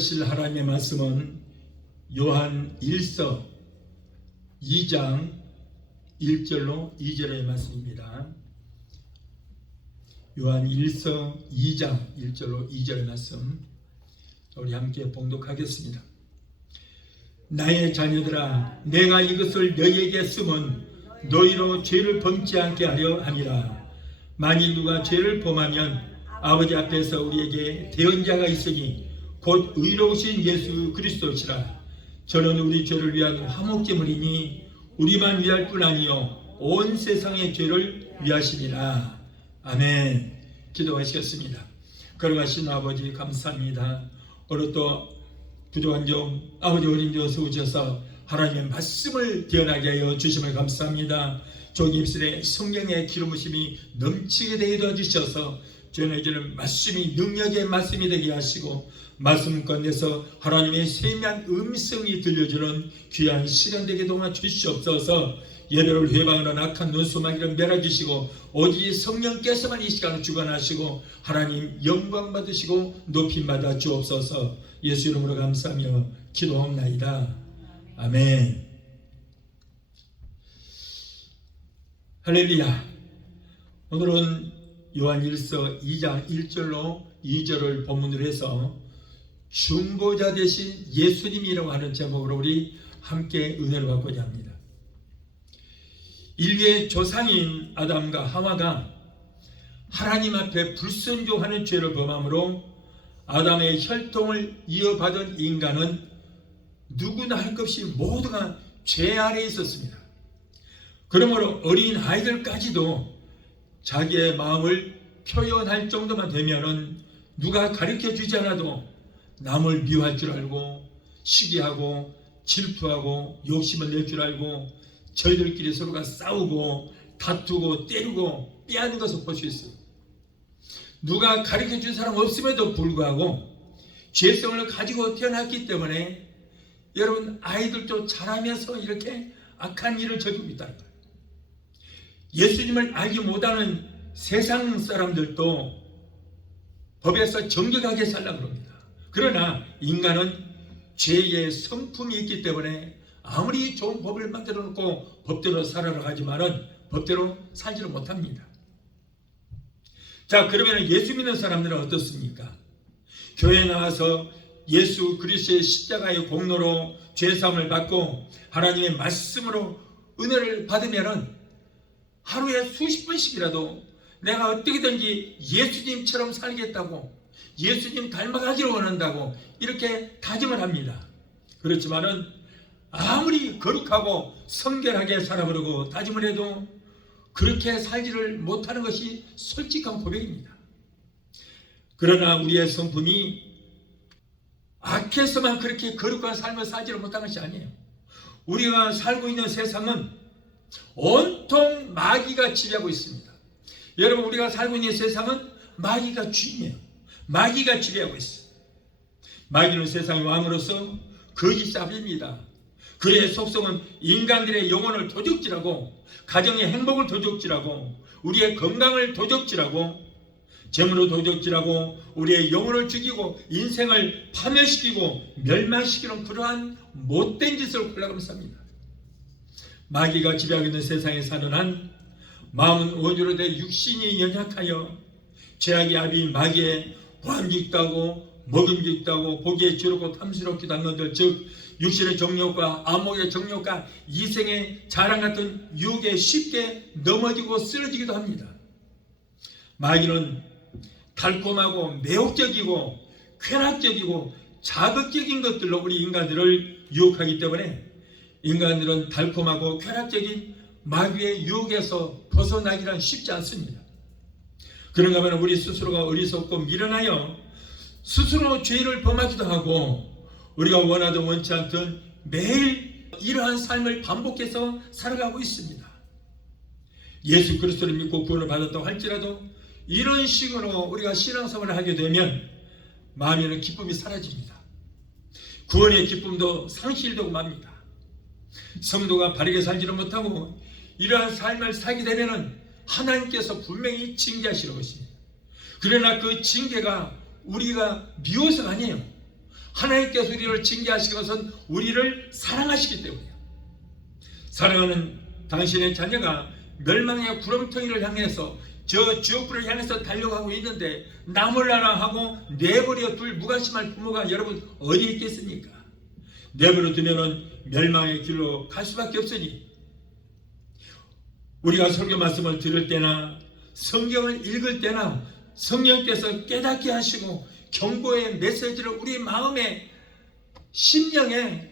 들으실 하나님의 말씀은 요한 1서 2장 1절로 2절의 말씀입니다. 요한 1서 2장 1절로 2절의 말씀 우리 함께 봉독하겠습니다. 나의 자녀들아, 내가 이것을 너희에게 쓰면 너희로 죄를 범치 않게 하려 함이라. 만일 누가 죄를 범하면 아버지 앞에서 우리에게 대언자가 있으니 곧 의로우신 예수 그리스도시라. 저는 우리 죄를 위한 화목제물이니 우리만 위할 뿐 아니요 온 세상의 죄를 위하시니라. 아멘. 기도하시겠습니다. 걸어가신 아버지 감사합니다. 오늘 또 부족한 점 아버지 어린 점 세우셔서 하나님의 말씀을 기억나게 하여 주심을 감사합니다. 종이 입술에 성령의 기름부심이 넘치게 되게 도와주셔서 전해지는 말씀이 능력의 말씀이 되게 하시고 말씀 가운데서 하나님의 세미한 음성이 들려주는 귀한 시간 되게 도와주시옵소서. 예배를 회방하는 악한 눈수마귀를 멸하주시고 오직 성령께서만 이 시간을 주관하시고 하나님 영광 받으시고 높임 받아 주옵소서. 예수 이름으로 감사하며 기도하옵나이다. 아멘. 할렐루야. 오늘은 요한 1서 2장 1절로 2절을 본문으로 해서 중보자 되신 예수님이라고 하는 제목으로 우리 함께 은혜를 받고자 합니다. 인류의 조상인 아담과 하와가 하나님 앞에 불순종하는 죄를 범함으로 아담의 혈통을 이어받은 인간은 누구나 할 것 없이 모두가 죄 아래에 있었습니다. 그러므로 어린 아이들까지도 자기의 마음을 표현할 정도만 되면은 누가 가르쳐 주지 않아도 남을 미워할 줄 알고 시기하고 질투하고 욕심을 낼 줄 알고 저희들끼리 서로가 싸우고 다투고 때리고 빼앗는 것을 볼 수 있어요. 누가 가르쳐 준 사람 없음에도 불구하고 죄성을 가지고 태어났기 때문에 여러분 아이들도 자라면서 이렇게 악한 일을 저지르고 있다는 거예요. 예수님을 알지 못하는 세상 사람들도 법에서 정직하게 살라고 합니다. 그러나 인간은 죄의 성품이 있기 때문에 아무리 좋은 법을 만들어 놓고 법대로 살아라 하지만은 법대로 살지를 못합니다. 자, 그러면 예수 믿는 사람들은 어떻습니까? 교회에 나와서 예수 그리스도의 십자가의 공로로 죄사함을 받고 하나님의 말씀으로 은혜를 받으면은 하루에 수십 번씩이라도 내가 어떻게든지 예수님처럼 살겠다고, 예수님 닮아가기를 원한다고 이렇게 다짐을 합니다. 그렇지만은 아무리 거룩하고 성결하게 살아보려고 다짐을 해도 그렇게 살지를 못하는 것이 솔직한 고백입니다. 그러나 우리의 성품이 악해서만 그렇게 거룩한 삶을 살지를 못한 것이 아니에요. 우리가 살고 있는 세상은 온통 마귀가 지배하고 있습니다. 여러분, 우리가 살고 있는 세상은 마귀가 주인이에요. 마귀가 지배하고 있어요. 마귀는 세상의 왕으로서 거짓잡입니다. 그의 속성은 인간들의 영혼을 도적질하고 가정의 행복을 도적질하고 우리의 건강을 도적질하고 재물을 도적질하고 우리의 영혼을 죽이고 인생을 파멸시키고 멸망시키는 그러한 못된 짓을 골라가면서 합니다. 마귀가 지배하고 있는 세상에 사는 한 마음은 원주로 돼 육신이 연약하여 죄악의 아비인 마귀의 보암직도 하고 먹음직도 하고 보기에 지롭고 탐스럽기도 한 것들, 즉 육신의 정욕과 안목의 정욕과 이생의 자랑 같은 유혹에 쉽게 넘어지고 쓰러지기도 합니다. 마귀는 달콤하고 매혹적이고 쾌락적이고 자극적인 것들로 우리 인간들을 유혹하기 때문에 인간들은 달콤하고 쾌락적인 마귀의 유혹에서 벗어나기란 쉽지 않습니다. 그런가 하면 우리 스스로가 어리석고 미련하여 스스로 죄를 범하기도 하고 우리가 원하든 원치 않든 매일 이러한 삶을 반복해서 살아가고 있습니다. 예수 그리스도를 믿고 구원을 받았다고 할지라도 이런 식으로 우리가 신앙생활을 하게 되면 마음에는 기쁨이 사라집니다. 구원의 기쁨도 상실되고 맙니다. 성도가 바르게 살지를 못하고 이러한 삶을 살게 되면 하나님께서 분명히 징계하실 것입니다. 그러나 그 징계가 우리가 미워서가 아니에요. 하나님께서 우리를 징계하시는 것은 우리를 사랑하시기 때문이에요. 사랑하는 당신의 자녀가 멸망의 구렁텅이를 향해서 저 지옥불을 향해서 달려가고 있는데 나몰라라 하고 내버려 둘 무관심할 부모가 여러분 어디 있겠습니까? 내버려 두면은 멸망의 길로 갈 수밖에 없으니 우리가 설교 말씀을 들을 때나 성경을 읽을 때나 성령께서 깨닫게 하시고 경고의 메시지를 우리 마음에 심령에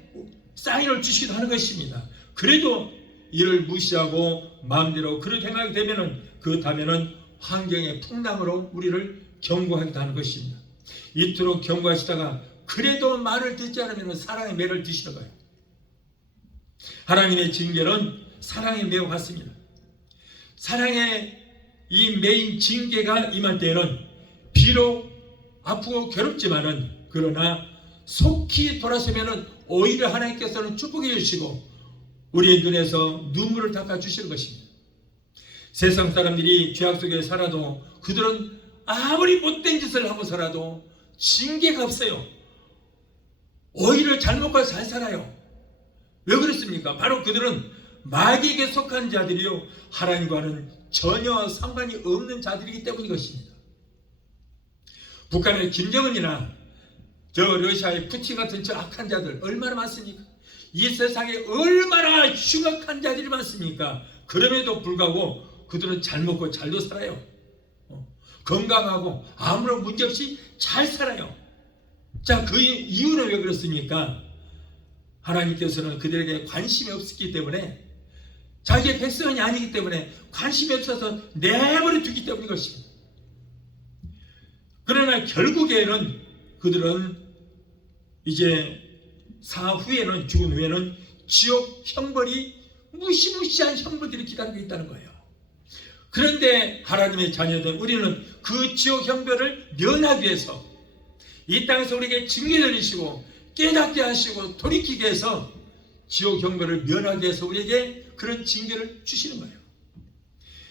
사인을 주시기도 하는 것입니다. 그래도 이를 무시하고 마음대로 그렇게 행하게 되면은 그렇다면은 환경의 풍랑으로 우리를 경고하기도 하는 것입니다. 이토록 경고하시다가 그래도 말을 듣지 않으면 사랑의 매를 드시는 거예요. 하나님의 징계는 사랑에 매우 같습니다. 사랑의 이 매인 징계가 임할 때에는 비록 아프고 괴롭지만은 그러나 속히 돌아서면은 오히려 하나님께서는 축복해 주시고 우리의 눈에서 눈물을 닦아 주시는 것입니다. 세상 사람들이 죄악 속에 살아도 그들은 아무리 못된 짓을 하고 살아도 징계가 없어요. 오히려 잘 먹고 잘 살아요. 왜 그렇습니까? 바로 그들은 마귀에게 속한 자들이요 하나님과는 전혀 상관이 없는 자들이기 때문인 것입니다. 북한의 김정은이나 저 러시아의 푸틴 같은 저 악한 자들 얼마나 많습니까? 이 세상에 얼마나 흉악한 자들이 많습니까? 그럼에도 불구하고 그들은 잘 먹고 잘도 살아요. 건강하고 아무런 문제 없이 잘 살아요. 자, 그 이유는 왜 그렇습니까? 하나님께서는 그들에게 관심이 없었기 때문에 자기의 백성이 아니기 때문에 관심이 없어서 내버려 두기 때문인 것입니다. 그러나 결국에는 그들은 이제 사후에는 죽은 후에는 지옥 형벌이 무시무시한 형벌들이 기다리고 있다는 거예요. 그런데 하나님의 자녀들 우리는 그 지옥 형벌을 면하기 위해서 이 땅에서 우리에게 징계 내리시고 깨닫게 하시고 돌이키게 해서 지옥 형벌을 면하기 위해서 우리에게 그런 징계를 주시는 거예요.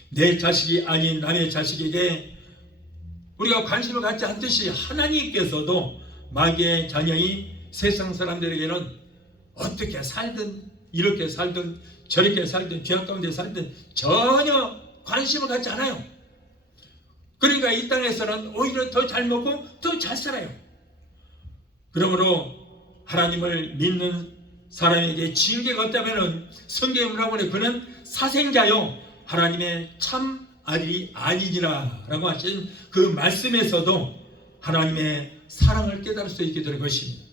내 자식이 아닌 남의 자식에게 우리가 관심을 갖지 않듯이 하나님께서도 마귀의 자녀인 세상 사람들에게는 어떻게 살든 이렇게 살든 저렇게 살든 죄악 가운데 살든 전혀 관심을 갖지 않아요. 그러니까 이 땅에서는 오히려 더 잘 먹고 더 잘 살아요. 그러므로 하나님을 믿는 사람에게 징계가 없다면 성경에 뭐라고 그래요? 그는 사생자요 하나님의 참 아들이 아니니라 라고 하신 그 말씀에서도 하나님의 사랑을 깨달을 수 있게 되는 것입니다.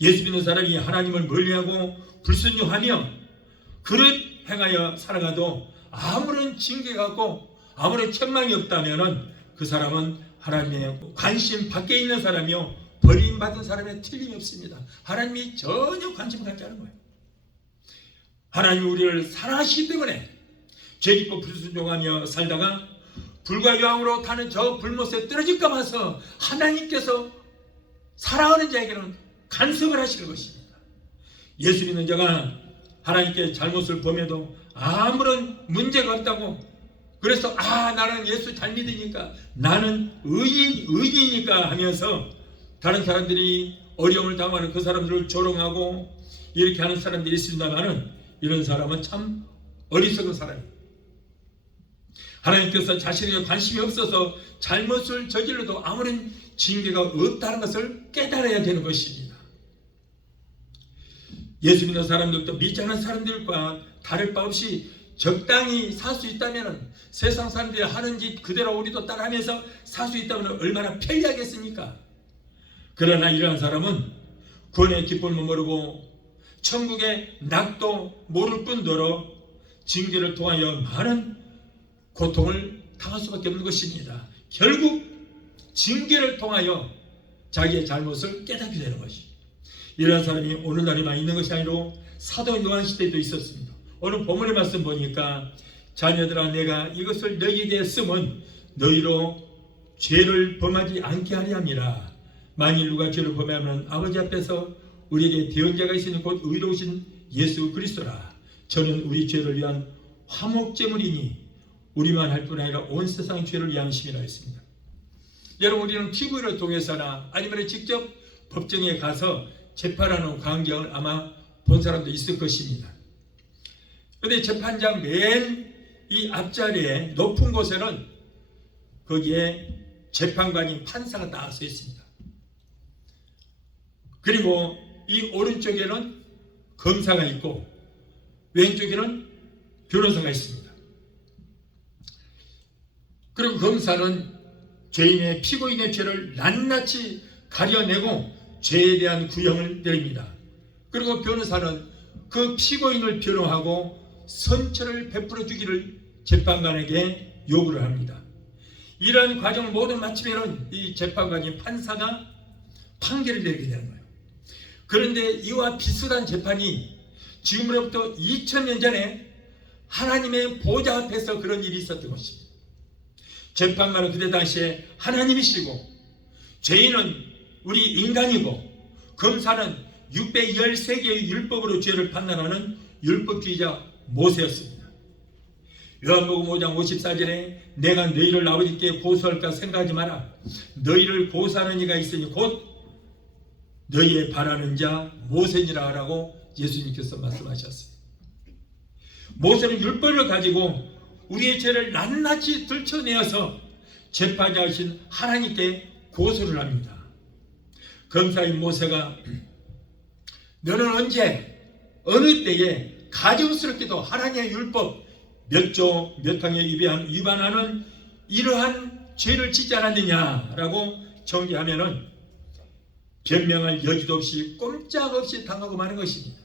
예수 믿는 사람이 하나님을 멀리하고 불순종하며 그릇 행하여 살아가도 아무런 징계가 없고 아무런 책망이 없다면 그 사람은 하나님의 관심 밖에 있는 사람이요 버림받은 사람의 틀림이 없습니다. 하나님이 전혀 관심을 갖지 않은 거예요. 하나님이 우리를 사랑하시기 때문에 죄짓고 불순종하며 살다가 불과 여왕으로 타는 저 불못에 떨어질까 봐서 하나님께서 사랑하는 자에게는 간섭을 하시는 것입니다. 예수 믿는 자가 하나님께 잘못을 범해도 아무런 문제가 없다고 그래서 나는 예수 잘 믿으니까 나는 의인이니까 하면서 다른 사람들이 어려움을 당하는 그 사람들을 조롱하고 이렇게 하는 사람들이 있습니다만은 이런 사람은 참 어리석은 사람이에요. 하나님께서 자신에게 관심이 없어서 잘못을 저질러도 아무런 징계가 없다는 것을 깨달아야 되는 것입니다. 예수 믿는 사람들도 믿지 않는 사람들과 다를 바 없이 적당히 살 수 있다면 세상 사람들이 하는 짓 그대로 우리도 따라하면서 살 수 있다면 얼마나 편리하겠습니까? 그러나 이러한 사람은 구원의 기쁨을 모르고 천국의 낙도 모를 뿐더러 징계를 통하여 많은 고통을 당할 수밖에 없는 것입니다. 결국 징계를 통하여 자기의 잘못을 깨닫게 되는 것이 이러한 사람이 오늘날에만 있는 것이 아니라 사도 요한 시대에도 있었습니다. 오늘 본문의 말씀 보니까 자녀들아 내가 이것을 너희에게 쓰면 너희로 죄를 범하지 않게 하려 함이라. 만일 누가 죄를 범하면 아버지 앞에서 우리에게 대언자가 있으니 곧 의로우신 예수 그리스도라. 저는 우리 죄를 위한 화목제물이니 우리만 할 뿐 아니라 온 세상의 죄를 위한 심이라 했습니다. 여러분 우리는 TV를 통해서나 아니면 직접 법정에 가서 재판하는 광경을 아마 본 사람도 있을 것입니다. 그런데 재판장 맨 이 앞자리에 높은 곳에는 거기에 재판관인 판사가 나와서 있습니다. 그리고 이 오른쪽에는 검사가 있고 왼쪽에는 변호사가 있습니다. 그리고 검사는 죄인의 피고인의 죄를 낱낱이 가려내고 죄에 대한 구형을 내립니다. 그리고 변호사는 그 피고인을 변호하고 선처를 베풀어 주기를 재판관에게 요구를 합니다. 이러한 과정을 모두 마치면 이 재판관인 판사가 판결을 내리게 되는 거예요. 그런데 이와 비슷한 재판이 지금으로부터 2000년 전에 하나님의 보좌 앞에서 그런 일이 있었던 것입니다. 재판관은 그때 당시에 하나님이시고 죄인은 우리 인간이고 검사는 613개의 율법으로 죄를 판단하는 율법주의자 모세였습니다. 요한복음 5장 54절에 내가 너희를 아버지께 고소할까 생각하지 마라. 너희를 고소하는 이가 있으니 곧 너희의 바라는 자 모세니라 라고 예수님께서 말씀하셨습니다. 모세는 율법을 가지고 우리의 죄를 낱낱이 들춰내어서 재판자이신 하나님께 고소를 합니다. 검사인 모세가 너는 언제 어느 때에 가증스럽게도 하나님의 율법 몇 조 몇 항에 위반하는 이러한 죄를 짓지 않았느냐라고 정죄하면은 변명할 여지도 없이 꼼짝없이 당하고 마는 것입니다.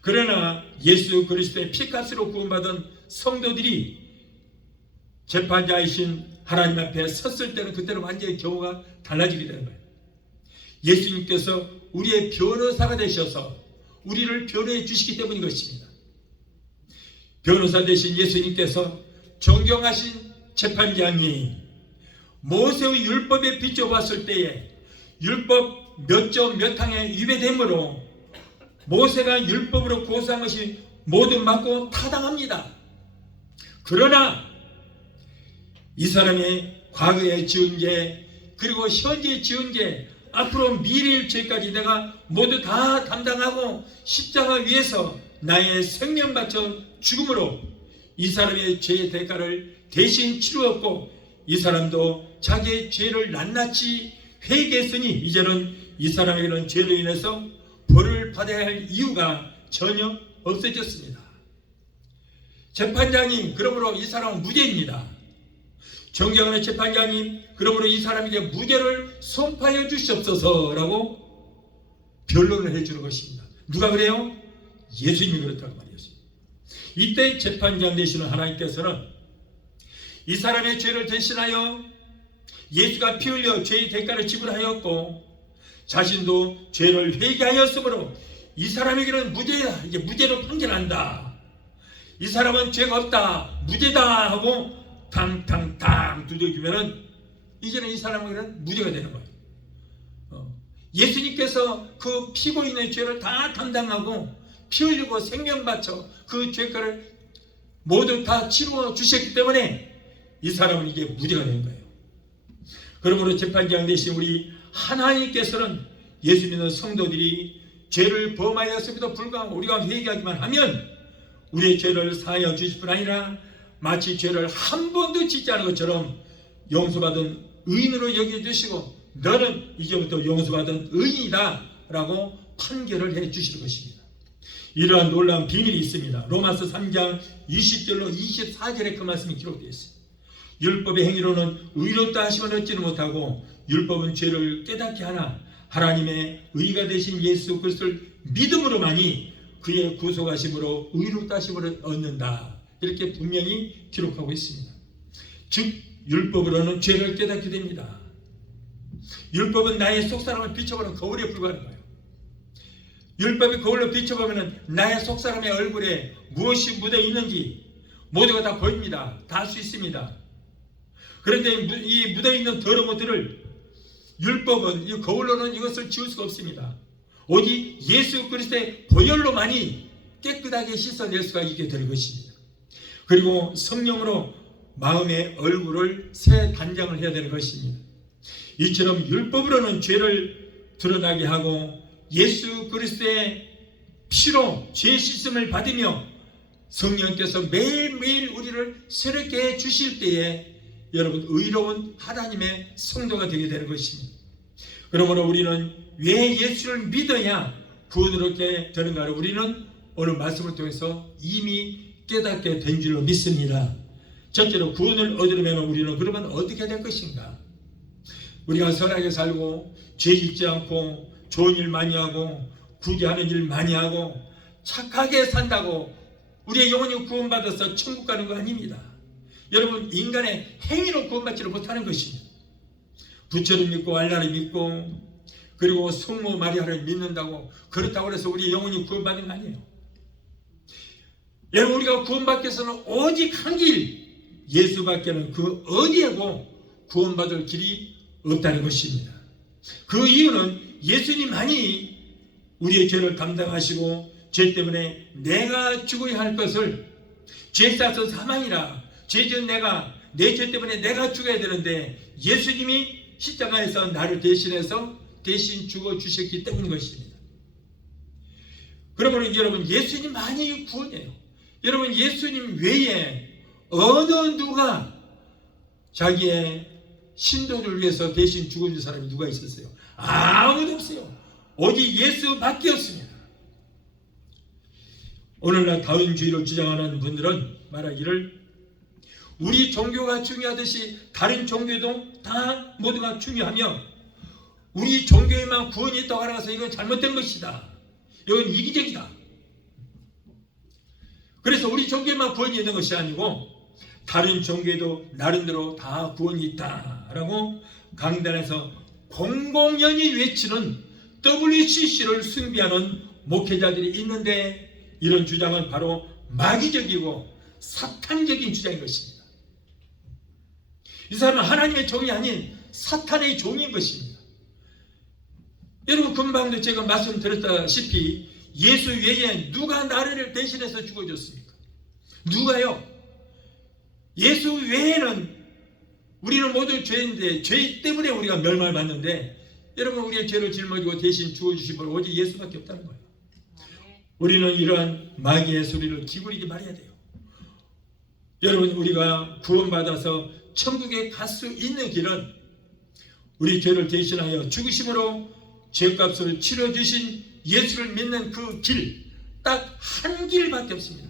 그러나 예수 그리스도의 피값으로 구원받은 성도들이 재판자이신 하나님 앞에 섰을 때는 그때는 완전히 경우가 달라지게 되는 거예요. 예수님께서 우리의 변호사가 되셔서 우리를 변호해 주시기 때문인 것입니다. 변호사 되신 예수님께서 존경하신 재판장이 모세의 율법에 비춰봤을 때에 율법 몇 조 몇 항에 위배됨으로 모세가 율법으로 고소한 것이 모두 맞고 타당합니다. 그러나 이 사람의 과거에 지은 죄 그리고 현재 지은 죄 앞으로 미래의 죄까지 내가 모두 다 담당하고 십자가 위에서 나의 생명 바쳐 죽음으로 이 사람의 죄의 대가를 대신 치루었고 이 사람도 자기의 죄를 낱낱이 회개했으니 이제는 이 사람에게는 죄로 인해서 벌을 받아야 할 이유가 전혀 없어졌습니다. 재판장님 그러므로 이 사람은 무죄입니다. 존경하는 재판장님 그러므로 이 사람에게 무죄를 선포하여 주시옵소서라고 변론을 해주는 것입니다. 누가 그래요? 예수님이 그렇다고 말이었습니다. 이때 재판장 되시는 하나님께서는 이 사람의 죄를 대신하여 예수가 피 흘려 죄의 대가를 지불하였고 자신도 죄를 회개하였으므로 이 사람에게는 무죄다. 이제 무죄로 판결한다. 이 사람은 죄가 없다. 무죄다 하고 탕탕탕 두들기면은 이제는 이 사람에게는 무죄가 되는 거예요. 예수님께서 그 피고인의 죄를 다 담당하고 피 흘리고 생명 바쳐 그 죄가를 모두 다 치루어 주셨기 때문에 이 사람은 이게 무죄가 된 거예요. 그러므로 재판장 되신 우리 하나님께서는 예수 믿는 성도들이 죄를 범하였음에도 불구하고 우리가 회개하기만 하면 우리의 죄를 사하여 주실 뿐 아니라 마치 죄를 한 번도 짓지 않은 것처럼 용서받은 의인으로 여겨주시고 너는 이제부터 용서받은 의인이다 라고 판결을 해 주실 것입니다. 이러한 놀라운 비밀이 있습니다. 로마서 3장 20절로 24절에 그 말씀이 기록되어 있습니다. 율법의 행위로는 의롭다 하심을 얻지는 못하고 율법은 죄를 깨닫게 하나 하나님의 의가 되신 예수 그리스도를 믿음으로만이 그의 구속하심으로 의롭다 하심을 얻는다. 이렇게 분명히 기록하고 있습니다. 즉 율법으로는 죄를 깨닫게 됩니다. 율법은 나의 속사람을 비춰보는 거울에 불과한 거예요. 율법이 거울로 비춰보면 나의 속사람의 얼굴에 무엇이 묻어 있는지 모두가 다 보입니다. 다 알 수 있습니다. 그런데 이 묻어 있는 더러운 것들을 율법은 이 거울로는 이것을 지울 수가 없습니다. 오직 예수 그리스도의 보혈로만이 깨끗하게 씻어낼 수가 있게 될 것입니다. 그리고 성령으로 마음의 얼굴을 새 단장을 해야 되는 것입니다. 이처럼 율법으로는 죄를 드러나게 하고 예수 그리스도의 피로 죄 씻음을 받으며 성령께서 매일매일 우리를 새롭게 해 주실 때에 여러분 의로운 하나님의 성도가 되게 되는 것입니다. 그러므로 우리는 왜 예수를 믿어야 구원을 얻게 되는가를 우리는 오늘 말씀을 통해서 이미 깨닫게 된 줄로 믿습니다. 첫째로 구원을 얻으려면 우리는 그러면 어떻게 될 것인가? 우리가 선하게 살고 죄 짓지 않고 좋은 일 많이 하고 굳이 하는 일 많이 하고 착하게 산다고 우리의 영혼이 구원받아서 천국 가는 거 아닙니다. 여러분 인간의 행위로 구원받지를 못하는 것입니다. 부처를 믿고 알라를 믿고 그리고 성모 마리아를 믿는다고 그렇다고 해서 우리의 영혼이 구원받는 거 아니에요. 여러분 우리가 구원받기 위해서는 오직 한 길 예수밖에는 그 어디에고 구원받을 길이 없다는 것입니다. 그 이유는 예수님만이 우리의 죄를 담당하시고 죄 때문에 내가 죽어야 할 것을 죄 싸서 사망이라 죄 지은 내가 내 죄 때문에 내가 죽어야 되는데 예수님이 십자가에서 나를 대신해서 대신 죽어주셨기 때문인 것입니다. 그러므로 여러분 예수님만이 구원이에요. 여러분 예수님 외에 어느 누가 자기의 신도를 위해서 대신 죽어준 사람이 누가 있었어요? 아무도 없어요. 오직 예수밖에 없습니다. 오늘날 다원주의를 주장하는 분들은 말하기를 우리 종교가 중요하듯이 다른 종교도 다 모두가 중요하며 우리 종교에만 구원이 있다고 하라서 이건 잘못된 것이다. 이건 이기적이다. 그래서 우리 종교에만 구원이 있는 것이 아니고 다른 종교에도 나름대로 다 구원이 있다라고 강단에서 공공연히 외치는 WCC를 숭배하는 목회자들이 있는데 이런 주장은 바로 마귀적이고 사탄적인 주장인 것입니다. 이 사람은 하나님의 종이 아닌 사탄의 종인 것입니다. 여러분 금방도 제가 말씀드렸다시피 예수 외에 누가 나를 대신해서 죽어줬습니까? 누가요? 예수 외에는 우리는 모두 죄인데 죄 때문에 우리가 멸망을 받는데 여러분 우리의 죄를 짊어지고 대신 죽어주신 분 오직 예수밖에 없다는 거예요. 우리는 이러한 마귀의 소리를 기울이지 말아야 돼요. 여러분 우리가 구원받아서 천국에 갈 수 있는 길은 우리 죄를 대신하여 죽으심으로 죄값을 치러주신 예수를 믿는 그 길, 딱 한 길밖에 없습니다.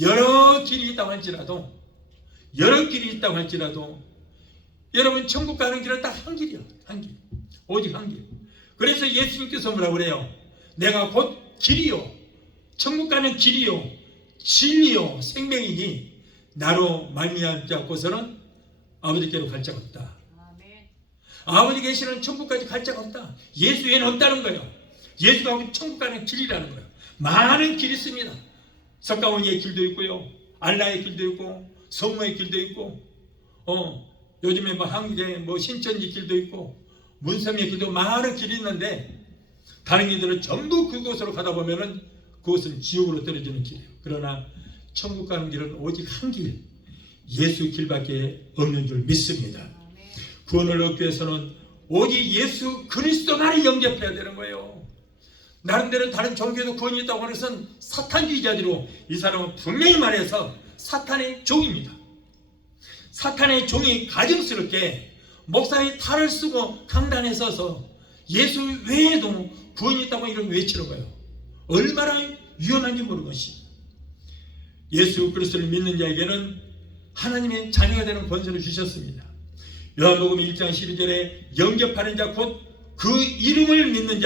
여러 길이 있다고 할지라도 여러분 천국 가는 길은 딱 한 길이야. 한 길. 오직 한 길. 그래서 예수님께서 뭐라고 그래요? 내가 곧 길이요 천국 가는 길이요 진리요 생명이니 나로 말미암지 않고서는 아버지께로 갈 자가 없다. 아버지 계시는 천국까지 갈 자가 없다. 예수 외에는 없다는 거예요. 예수가 천국 가는 길이라는 거예요. 많은 길이 있습니다. 석가모니의 길도 있고요, 알라의 길도 있고, 성모의 길도 있고, 요즘에 뭐 한국에 뭐 신천지 길도 있고, 문섬의 길도 많은 길이 있는데 다른 이들은 전부 그곳으로 가다 보면은 그것은 지옥으로 떨어지는 길이에요. 그러나 천국 가는 길은 오직 한 길, 예수 길밖에 없는 줄 믿습니다. 구원을 얻기 위해서는 오직 예수 그리스도만을 영접해야 되는 거예요. 나름대로 다른 종교도 구원이 있다고 하는 것은 사탄주의자들로 이 사람은 분명히 말해서 사탄의 종입니다. 사탄의 종이 가증스럽게 목사의 탈을 쓰고 강단에 서서 예수 외에도 구원이 있다고 이런 외치는 거예요. 얼마나 위험한지 모르는 것입니다. 예수 그리스도를 믿는 자에게는 하나님의 자녀가 되는 권세를 주셨습니다. 요한복음 1장 12절에 영접하는 자 곧 그 이름을 믿는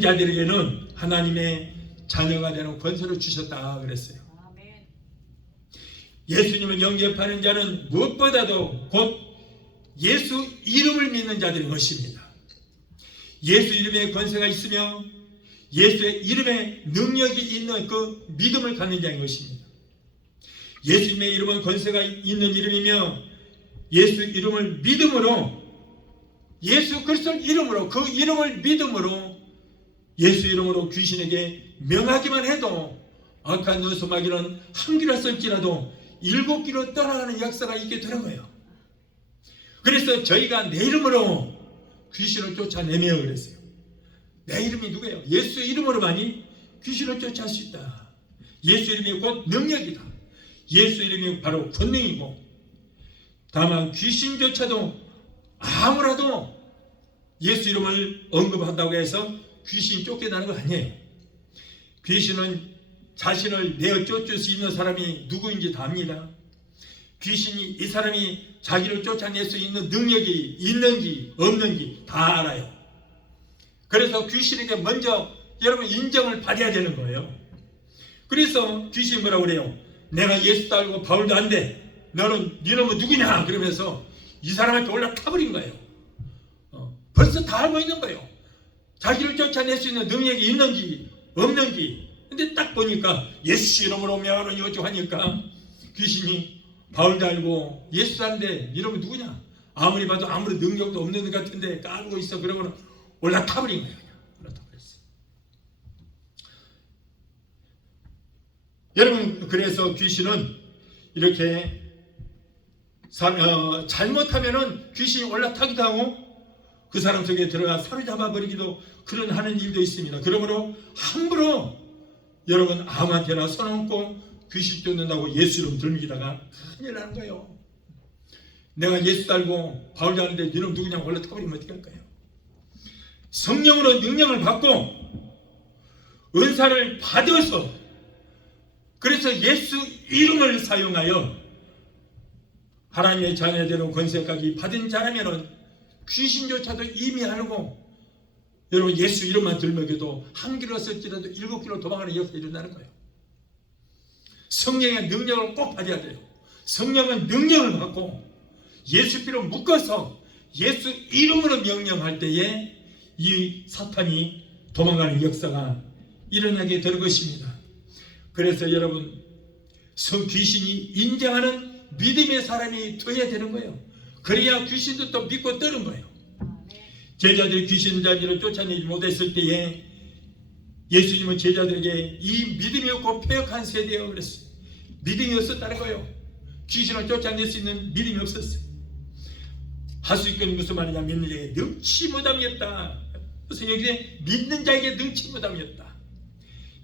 자들에게는 하나님의 자녀가 되는 권세를 주셨다 그랬어요. 예수님을 영접하는 자는 무엇보다도 곧 예수 이름을 믿는 자들인 것입니다. 예수 이름에 권세가 있으며 예수의 이름에 능력이 있는 그 믿음을 갖는 자인 것입니다. 예수님의 이름은 권세가 있는 이름이며 예수 이름을 믿음으로 예수 그리스도 이름으로 그 이름을 믿음으로 예수 이름으로 귀신에게 명하기만 해도 악한 눈소마귀는 한 귀로 쓸지라도 7귀로 떠나가는 역사가 있게 되는 거예요. 그래서 저희가 내 이름으로 귀신을 쫓아내며 그랬어요. 내 이름이 누구예요? 예수 이름으로만이 귀신을 쫓아낼 수 있다. 예수 이름이 곧 능력이다. 예수 이름이 바로 권능이고, 다만 귀신조차도 아무라도 예수 이름을 언급한다고 해서 귀신이 쫓겨나는 거 아니에요. 귀신은 자신을 내어 쫓을 수 있는 사람이 누구인지 다 압니다. 귀신이 이 사람이 자기를 쫓아낼 수 있는 능력이 있는지 없는지 다 알아요. 그래서 귀신에게 먼저 여러분 인정을 받아야 되는 거예요. 그래서 귀신이 뭐라고 그래요? 내가 예수도 알고 바울도 안 돼. 너는 네 놈은 누구냐? 그러면서 이 사람한테 올라타버린 거예요. 벌써 다 알고 있는 거예요. 자기를 쫓아낼 수 있는 능력이 있는지 없는지. 근데 딱 보니까 예수 이름으로 명하노니 어쩌고 하니까 귀신이 바울도 알고 예수도 안 돼. 네 놈은 누구냐? 아무리 봐도 아무리 능력도 없는 것 같은데 까불고 있어. 그러고는 올라타버린 거예요. 올라타버렸어요. 여러분, 그래서 귀신은 이렇게 잘못하면은 귀신이 올라타기도 하고 그 사람 속에 들어가 사로잡아 버리기도 그런 하는 일도 있습니다. 그러므로 함부로 여러분 아무한테나 손 얹고 귀신 쫓는다고 예수 이름 들미다가 큰일 나는 거예요. 내가 예수 알고 바울도 아는데 너는 누구냐고 올라타버리면 어떻게 할 거예요? 성령으로 능력을 받고 은사를 받아서 그래서 예수 이름을 사용하여 하나님의 자녀되는 권세까지 받은 자라면은 귀신조차도 이미 알고 여러분 예수 이름만 들먹여도 한 길로 쓸지라도 7길로 도망가는 역사가 일어나는 거예요. 성령의 능력을 꼭 받아야 돼요. 성령은 능력을 받고 예수 피로 묶어서 예수 이름으로 명령할 때에 이 사탄이 도망가는 역사가 일어나게 될 것입니다. 그래서 여러분 귀신이 인정하는 믿음의 사람이 되어야 되는 거예요. 그래야 귀신도 또 믿고 떠는 거예요. 제자들이 귀신 자들을 쫓아내지 못했을 때에 예수님은 제자들에게 이 믿음이 없고 패역한 세대여 그랬어요. 믿음이 없었다는 거예요. 귀신을 쫓아낼 수 있는 믿음이 없었어요. 할 수 있건 무슨 말이냐? 믿는 자에게 능치 못함이 없다. 무슨 여기에 믿는 자에게 능치 못함이 없다.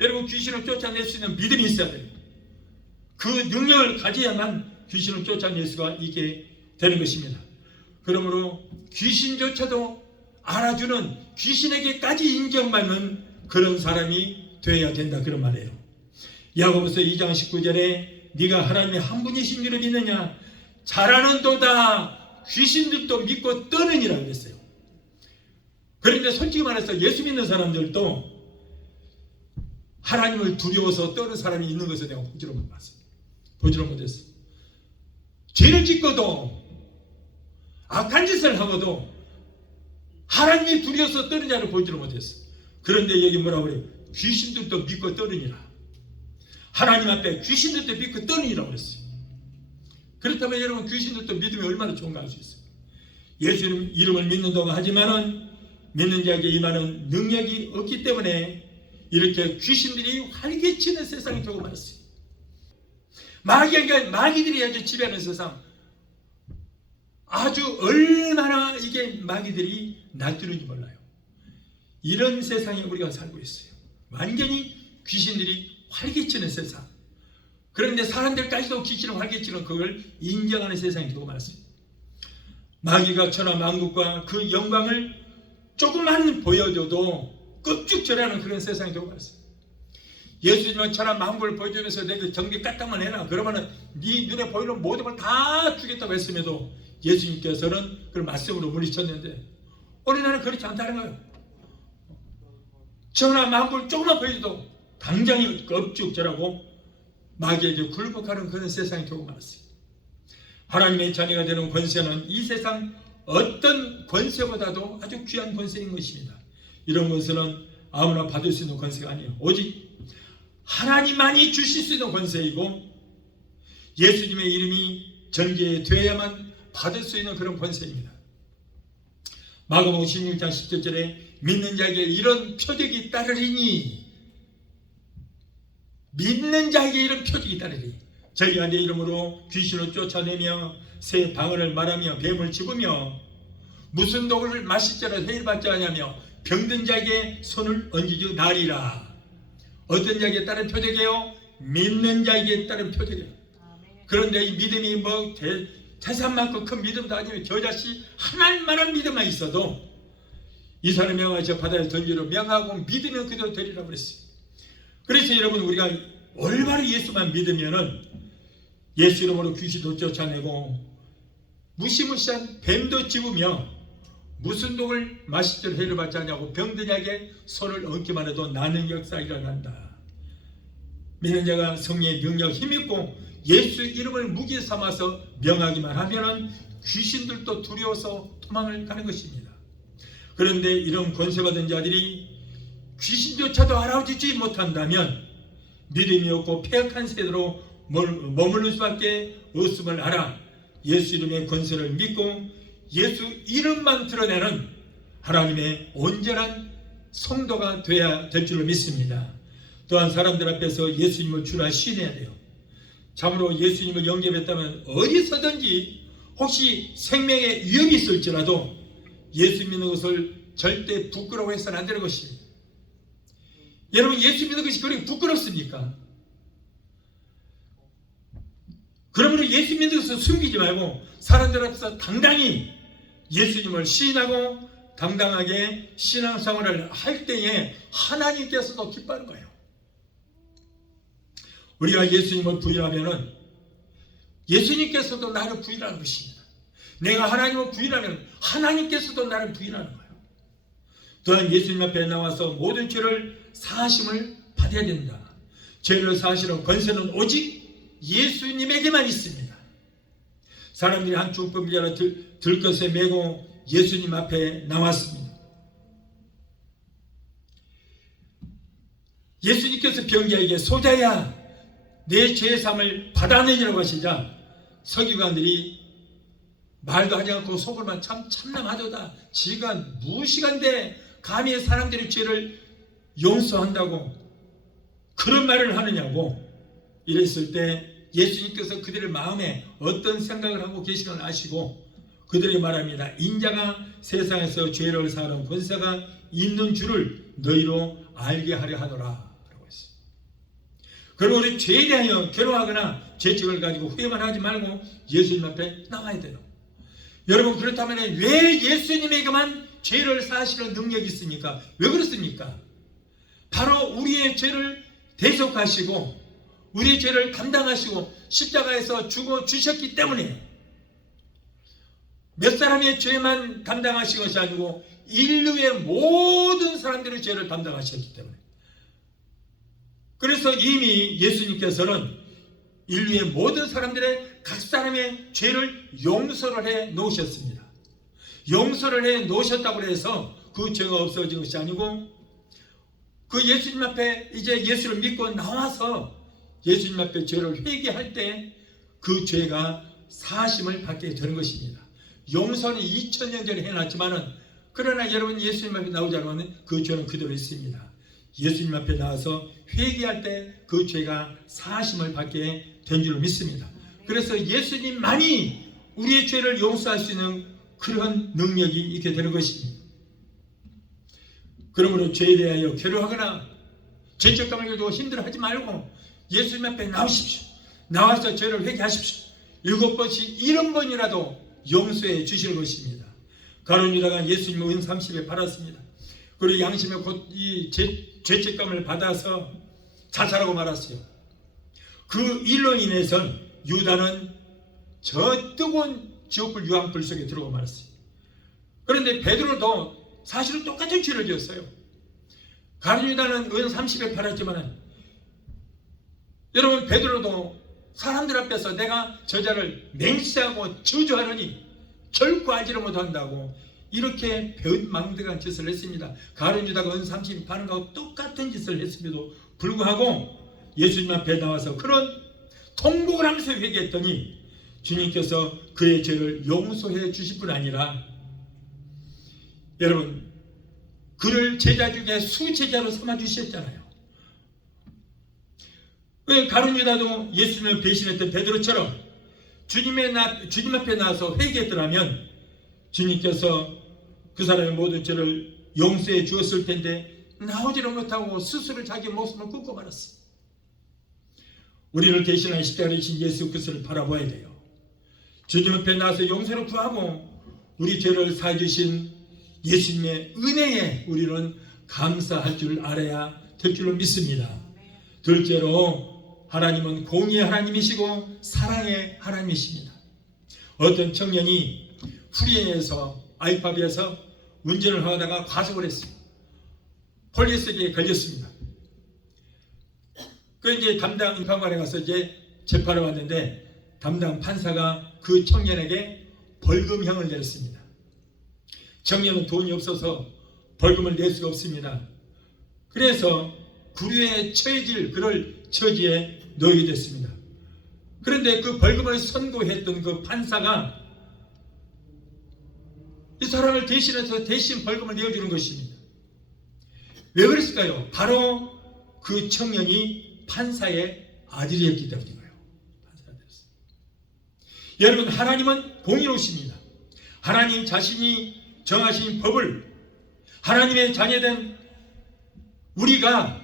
여러분 귀신을 쫓아낼 수 있는 믿음이 있어야 돼요. 그 능력을 가져야만 귀신을 쫓아낼 수가 있게 되는 것입니다. 그러므로 귀신조차도 알아주는 귀신에게까지 인정받는 그런 사람이 되어야 된다 그런 말이에요. 야고보서 2장 19절에 네가 하나님의 한 분이신 줄을 믿느냐? 잘하는도다 귀신들도 믿고 떠느니라 그랬어요. 그런데 솔직히 말해서 예수 믿는 사람들도 하나님을 두려워서 떠는 사람이 있는 것을 내가 보지를 못 봤어요. 보지를 못했어. 죄를 짓고도 악한 짓을 하고도 하나님이 두려워서 떠는 자를 보지를 못했어. 그런데 여기 뭐라고 그래요? 귀신들도 믿고 떠느니라. 하나님 앞에 귀신들도 믿고 떠느니라 그랬어요. 그렇다면 여러분 귀신들도 믿음이 얼마나 좋은가 알 수 있어요. 예수 이름을 믿는다고 하지만은 믿는 자에게 임하는 능력이 없기 때문에 이렇게 귀신들이 활개치는 세상이 되고 말았어요. 마귀들이 아주 지배하는 세상, 아주 얼마나 이게 마귀들이 날뛰는지 몰라요. 이런 세상에 우리가 살고 있어요. 완전히 귀신들이 활개치는 세상. 그런데 사람들까지도 귀신을 활개치는 그걸 인정하는 세상이 되고 말았어요. 마귀가 천하 만국과 그 영광을 조금만 보여줘도 껍죽절하는 그런 세상이 되고 말았어요. 예수님은 천하 만국을 보여주면서 내가 경비 까딱만 해라. 그러면은 네 눈에 보이는 모든 걸 다 주겠다고 했음에도 예수님께서는 그걸 말씀으로 물리쳤는데 우리나라는 그렇지 않다는 거예요. 천하 만국을 조금만 보여줘도 당장이 껍죽절하고 마귀에게 굴복하는 그런 세상이 되고 말았어요. 하나님의 자녀가 되는 권세는 이 세상 어떤 권세보다도 아주 귀한 권세인 것입니다. 이런 권세는 아무나 받을 수 있는 권세가 아니에요. 오직 하나님만이 주실 수 있는 권세이고 예수님의 이름이 전개되어야만 받을 수 있는 그런 권세입니다. 마가복음 16장 17절에 믿는 자에게 이런 표적이 따르리니, 믿는 자에게 이런 표적이 따르리. 저희가 내 이름으로 귀신을 쫓아내며 새 방언을 말하며 뱀을 집으며 무슨 독을 마실지라 해를 받지 않냐며 병든 자에게 손을 얹어주 나리라. 어떤 자에게 따른 표적이에요? 믿는 자에게 따른 표적이에요. 그런데 이 믿음이 뭐 태산만큼 큰 믿음도 아니에요. 저 자식 하나님만한 믿음만 있어도 이 사람이 명하여 바다에 던지러 명하고 믿으면 그대로 되리라고 그랬어요. 그래서 여러분, 우리가 올바로 예수만 믿으면은 예수 이름으로 귀신도 쫓아내고 무시무시한 뱀도 집으며 무슨 독을 마실 줄 해를 받지 않냐고 병든 자에게 손을 얹기만 해도 나는 역사가 일어난다. 믿는 자가 성령의 능력 힘있고 예수 이름을 무기 삼아서 명하기만 하면은 귀신들도 두려워서 도망을 가는 것입니다. 그런데 이런 권세받은 자들이 귀신조차도 알아주지 못한다면 믿음이 없고 폐역한 세대로 머무를 수밖에 없음을 알아 예수 이름의 권세를 믿고 예수 이름만 드러내는 하나님의 온전한 성도가 되어야 될 줄로 믿습니다. 또한 사람들 앞에서 예수님을 주라 시인해야 돼요. 참으로 예수님을 영접했다면 어디서든지 혹시 생명에 위협이 있을지라도 예수 믿는 것을 절대 부끄러워해서는 안 되는 것입니다. 여러분, 예수 믿는 것이 그렇게 부끄럽습니까? 그러므로 예수 믿는 것을 숨기지 말고 사람들 앞에서 당당히 예수님을 시인하고 당당하게 신앙생활을 할 때에 하나님께서도 기뻐하는 거예요. 우리가 예수님을 부인하면은 예수님께서도 나를 부인하는 것입니다. 내가 하나님을 부인하면 하나님께서도 나를 부인하는 거예요. 또한 예수님 앞에 나와서 모든 죄를 사하심을 받아야 된다. 죄를 사하시는 권세는 오직 예수님에게만 있습니다. 사람들이 한 중법자를 들것에 메고 예수님 앞에 나왔습니다. 예수님께서 병자에게 소자야 내 죄사함을 받아내리라고 하시자 서기관들이 말도 하지 않고 속을만 참남하도다. 지가 무시간데 감히 사람들의 죄를 용서한다고 그런 말을 하느냐고 이랬을 때 예수님께서 그들의 마음에 어떤 생각을 하고 계시는 걸 아시고 그들에게 말합니다. 인자가 세상에서 죄를 사하는 권세가 있는 줄을 너희로 알게 하려 하노라 라고 했어요. 그리고 우리 죄에 대하여 괴로워하거나 죄책을 가지고 후회만 하지 말고 예수님 앞에 나와야 돼요. 여러분, 그렇다면 왜 예수님에게만 죄를 사하시는 능력이 있습니까? 왜 그렇습니까? 바로 우리의 죄를 대속하시고 우리의 죄를 감당하시고 십자가에서 죽어 주셨기 때문에 몇 사람의 죄만 감당하신 것이 아니고 인류의 모든 사람들의 죄를 감당하셨기 때문에 그래서 이미 예수님께서는 인류의 모든 사람들의 각 사람의 죄를 용서를 해 놓으셨습니다. 용서를 해 놓으셨다고 해서 그 죄가 없어진 것이 아니고 그 예수님 앞에 이제 예수를 믿고 나와서 예수님 앞에 죄를 회개할 때 그 죄가 사하심을 받게 되는 것입니다. 용서는 2000년 전에 해놨지만은 그러나 여러분 예수님 앞에 나오지 않으면 그 죄는 그대로 있습니다. 예수님 앞에 나와서 회개할 때 그 죄가 사하심을 받게 된 줄로 믿습니다. 그래서 예수님만이 우리의 죄를 용서할 수 있는 그런 능력이 있게 되는 것입니다. 그러므로 죄에 대하여 괴로워하거나 죄책감을 가지고 힘들어하지 말고 예수님 앞에 나오십시오. 나와서 죄를 회개하십시오. 7번씩 70번이라도 용서해 주시는 것입니다. 가룟 유다가 예수님의 은 30에 팔았습니다. 그리고 양심의 곧 이 죄책감을 받아서 자살하고 말았어요. 그 일로 인해서 유다는 저 뜨거운 지옥불 유황불 속에 들어가 말았어요. 그런데 베드로도 사실은 똑같은 죄를 지었어요. 가룟 유다는 은 30에 팔았지만 여러분 베드로도 사람들 앞에서 내가 저자를 맹세하고 저주하느니 결코 알지를 못한다고 이렇게 배은망덕한 짓을 했습니다. 가룟 유다가 은 30에 파는 것과 똑같은 짓을 했음에도 불구하고 예수님 앞에 나와서 그런 통곡을 하면서 회개했더니 주님께서 그의 죄를 용서해 주실 뿐 아니라 여러분 그를 제자 중에 수제자로 삼아 주셨잖아요. 가룟 유다도 예수님을 배신했던 베드로처럼 주님 앞에 나와서 회개했더라면 주님께서 그 사람의 모든 죄를 용서해 주었을 텐데 나오지를 못하고 스스로 자기 목숨을 끊고 말았어요. 우리를 대신한 십자가에 진 예수 그리스도를 바라봐야 돼요. 주님 앞에 나와서 용서를 구하고 우리 죄를 사해 주신 예수님의 은혜에 우리는 감사할 줄 알아야 될 줄로 믿습니다. 둘째로 하나님은 공의의 하나님이시고 사랑의 하나님이십니다. 어떤 청년이 후리에서 아이파비에서 운전을 하다가 과속을 했어요. 폴리스에게 걸렸습니다. 이제 담당 임판관에 가서 이제 재판을 받는데 담당 판사가 그 청년에게 벌금형을 내렸습니다. 청년은 돈이 없어서 벌금을 낼 수가 없습니다. 그래서 구류에 처해질 그럴 처지에 놓이게 됐습니다. 그런데 그 벌금을 선고했던 그 판사가 이 사람을 대신해서 대신 벌금을 내어주는 것입니다. 왜 그랬을까요? 바로 그 청년이 판사의 아들이었기 때문인 거예요. 여러분, 하나님은 공의로우십니다. 하나님 자신이 정하신 법을 하나님의 자녀된 우리가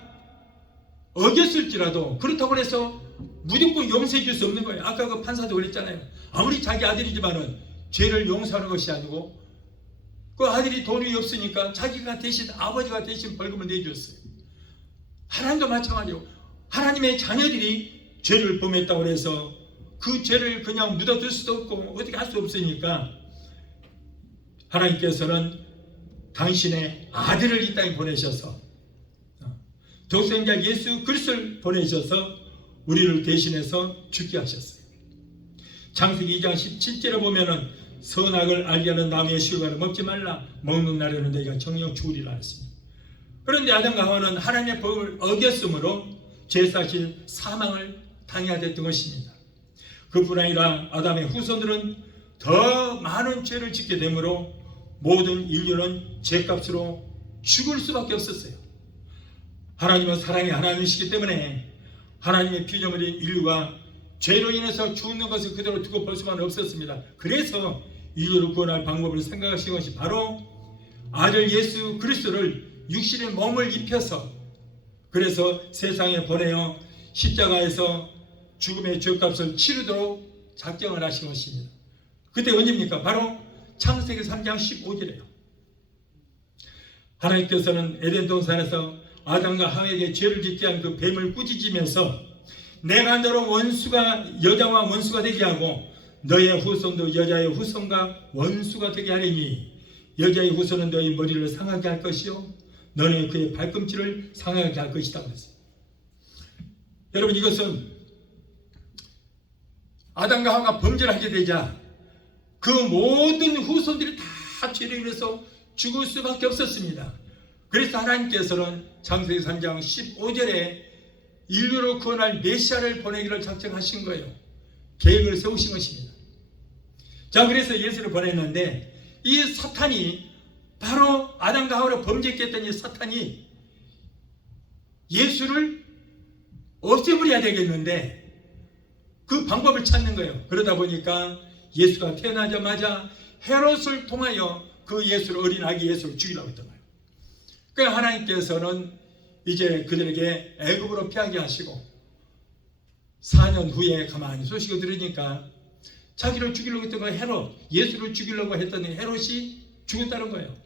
어겼을지라도 그렇다고 해서 무조건 용서해 줄 수 없는 거예요. 아까 그 판사도 그랬잖아요. 아무리 자기 아들이지만은 죄를 용서하는 것이 아니고 그 아들이 돈이 없으니까 자기가 대신 아버지가 대신 벌금을 내줬어요. 하나님도 마찬가지로 하나님의 자녀들이 죄를 범했다고 해서 그 죄를 그냥 묻어둘 수도 없고 어떻게 할 수 없으니까 하나님께서는 당신의 아들을 이 땅에 보내셔서 독생자 예수 그리스도를 보내셔서 우리를 대신해서 죽게 하셨어요. 창세기 2장 17절에 보면은 선악을 알게 하는 나무의 실과를 먹지 말라. 먹는 날에는 너희가 정령 죽으리라 했습니다. 그런데 아담과 하와는 하나님의 법을 어겼으므로 죄사실 사망을 당해야 됐던 것입니다. 그뿐 아니라 아담의 후손들은 더 많은 죄를 짓게 되므로 모든 인류는 죄값으로 죽을 수밖에 없었어요. 하나님은 사랑의 하나님이시기 때문에 하나님의 피조물인 인류가 죄로 인해서 죽는 것을 그대로 두고 볼 수만 없었습니다. 그래서 인류를 구원할 방법을 생각하신 것이 바로 아들 예수 그리스도를 육신의 몸을 입혀서 그래서 세상에 보내어 십자가에서 죽음의 죄값을 치르도록 작정을 하신 것입니다. 그때 언제입니까? 바로 창세기 3장 15절이에요. 하나님께서는 에덴 동산에서 아담과 하와에게 죄를 짓게 한 그 뱀을 꾸짖으면서 내가 너로 여자와 원수가 되게 하고 너의 후손도 여자의 후손과 원수가 되게 하리니 여자의 후손은 너의 머리를 상하게 할 것이요 너는 그의 발꿈치를 상하게 할 것이다 그랬어요. 여러분, 이것은 아담과 하와가 범죄를 하게 되자 그 모든 후손들이 다 죄로 인해서 죽을 수밖에 없었습니다. 그래서 하나님께서는 창세기 3장 15절에 인류를 구원할 메시아를 보내기를 작정하신 거예요. 계획을 세우신 것입니다. 자, 그래서 예수를 보냈는데 이 사탄이 바로 아담과 하와로 범죄했게 했던 이 사탄이 예수를 없애버려야 되겠는데 그 방법을 찾는 거예요. 그러다 보니까 예수가 태어나자마자 헤롯을 통하여 그 예수를 어린 아기 예수를 죽이려고 했던 거예요. 그러니까 하나님께서는 이제 그들에게 애굽으로 피하게 하시고 4년 후에 가만히 소식을 들으니까 자기를 죽이려고 했던 거 헤롯, 예수를 죽이려고 했더니 헤롯이 죽었다는 거예요.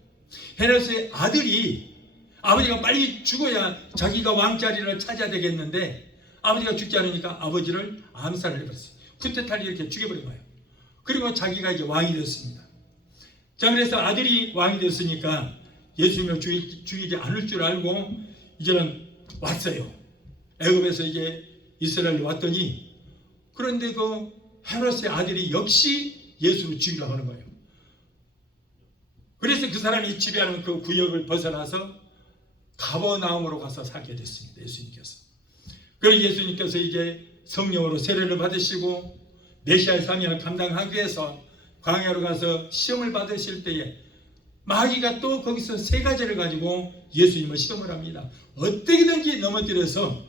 헤롯의 아들이 아버지가 빨리 죽어야 자기가 왕자리를 차지해야 되겠는데 아버지가 죽지 않으니까 아버지를 암살을 해버렸어요. 쿠데타를 이렇게 죽여버린 거예요. 그리고 자기가 이제 왕이 되었습니다. 자, 그래서 아들이 왕이 되었으니까 예수님을 죽이지 않을 줄 알고 이제는 왔어요. 애굽에서 이제 이스라엘로 왔더니 그런데 그 헤롯의 아들이 역시 예수를 죽이려고 하는 거예요. 그래서 그 사람이 지배하는 그 구역을 벗어나서 가버나움으로 가서 살게 됐습니다. 예수님께서. 그래서 예수님께서 이제 성령으로 세례를 받으시고 메시아의 사명을 감당하기 위해서 광야로 가서 시험을 받으실 때에 마귀가 또 거기서 세 가지를 가지고 예수님을 시험을 합니다. 어떻게든지 넘어뜨려서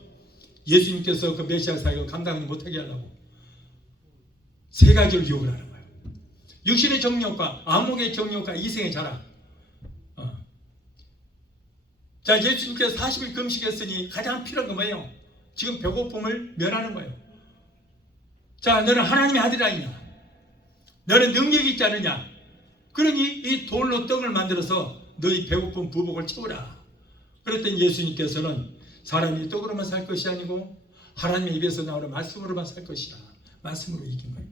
예수님께서 그 메시아 사역을 감당하지 못하게 하려고 세 가지를 유혹을 하는 거예요. 육신의 정욕과 안목의 정욕과 이생의 자랑. 자, 예수님께서 40일 금식했으니 가장 필요한 건 뭐예요? 지금 배고픔을 면하는 거예요. 자, 너는 하나님의 아들 아니냐? 너는 능력이 있지 않느냐? 그러니 이 돌로 떡을 만들어서 너희 배고픈 부복을 채우라. 그랬더니 예수님께서는 사람이 떡으로만 살 것이 아니고 하나님의 입에서 나오는 말씀으로만 살 것이라. 말씀으로 이긴 거예요.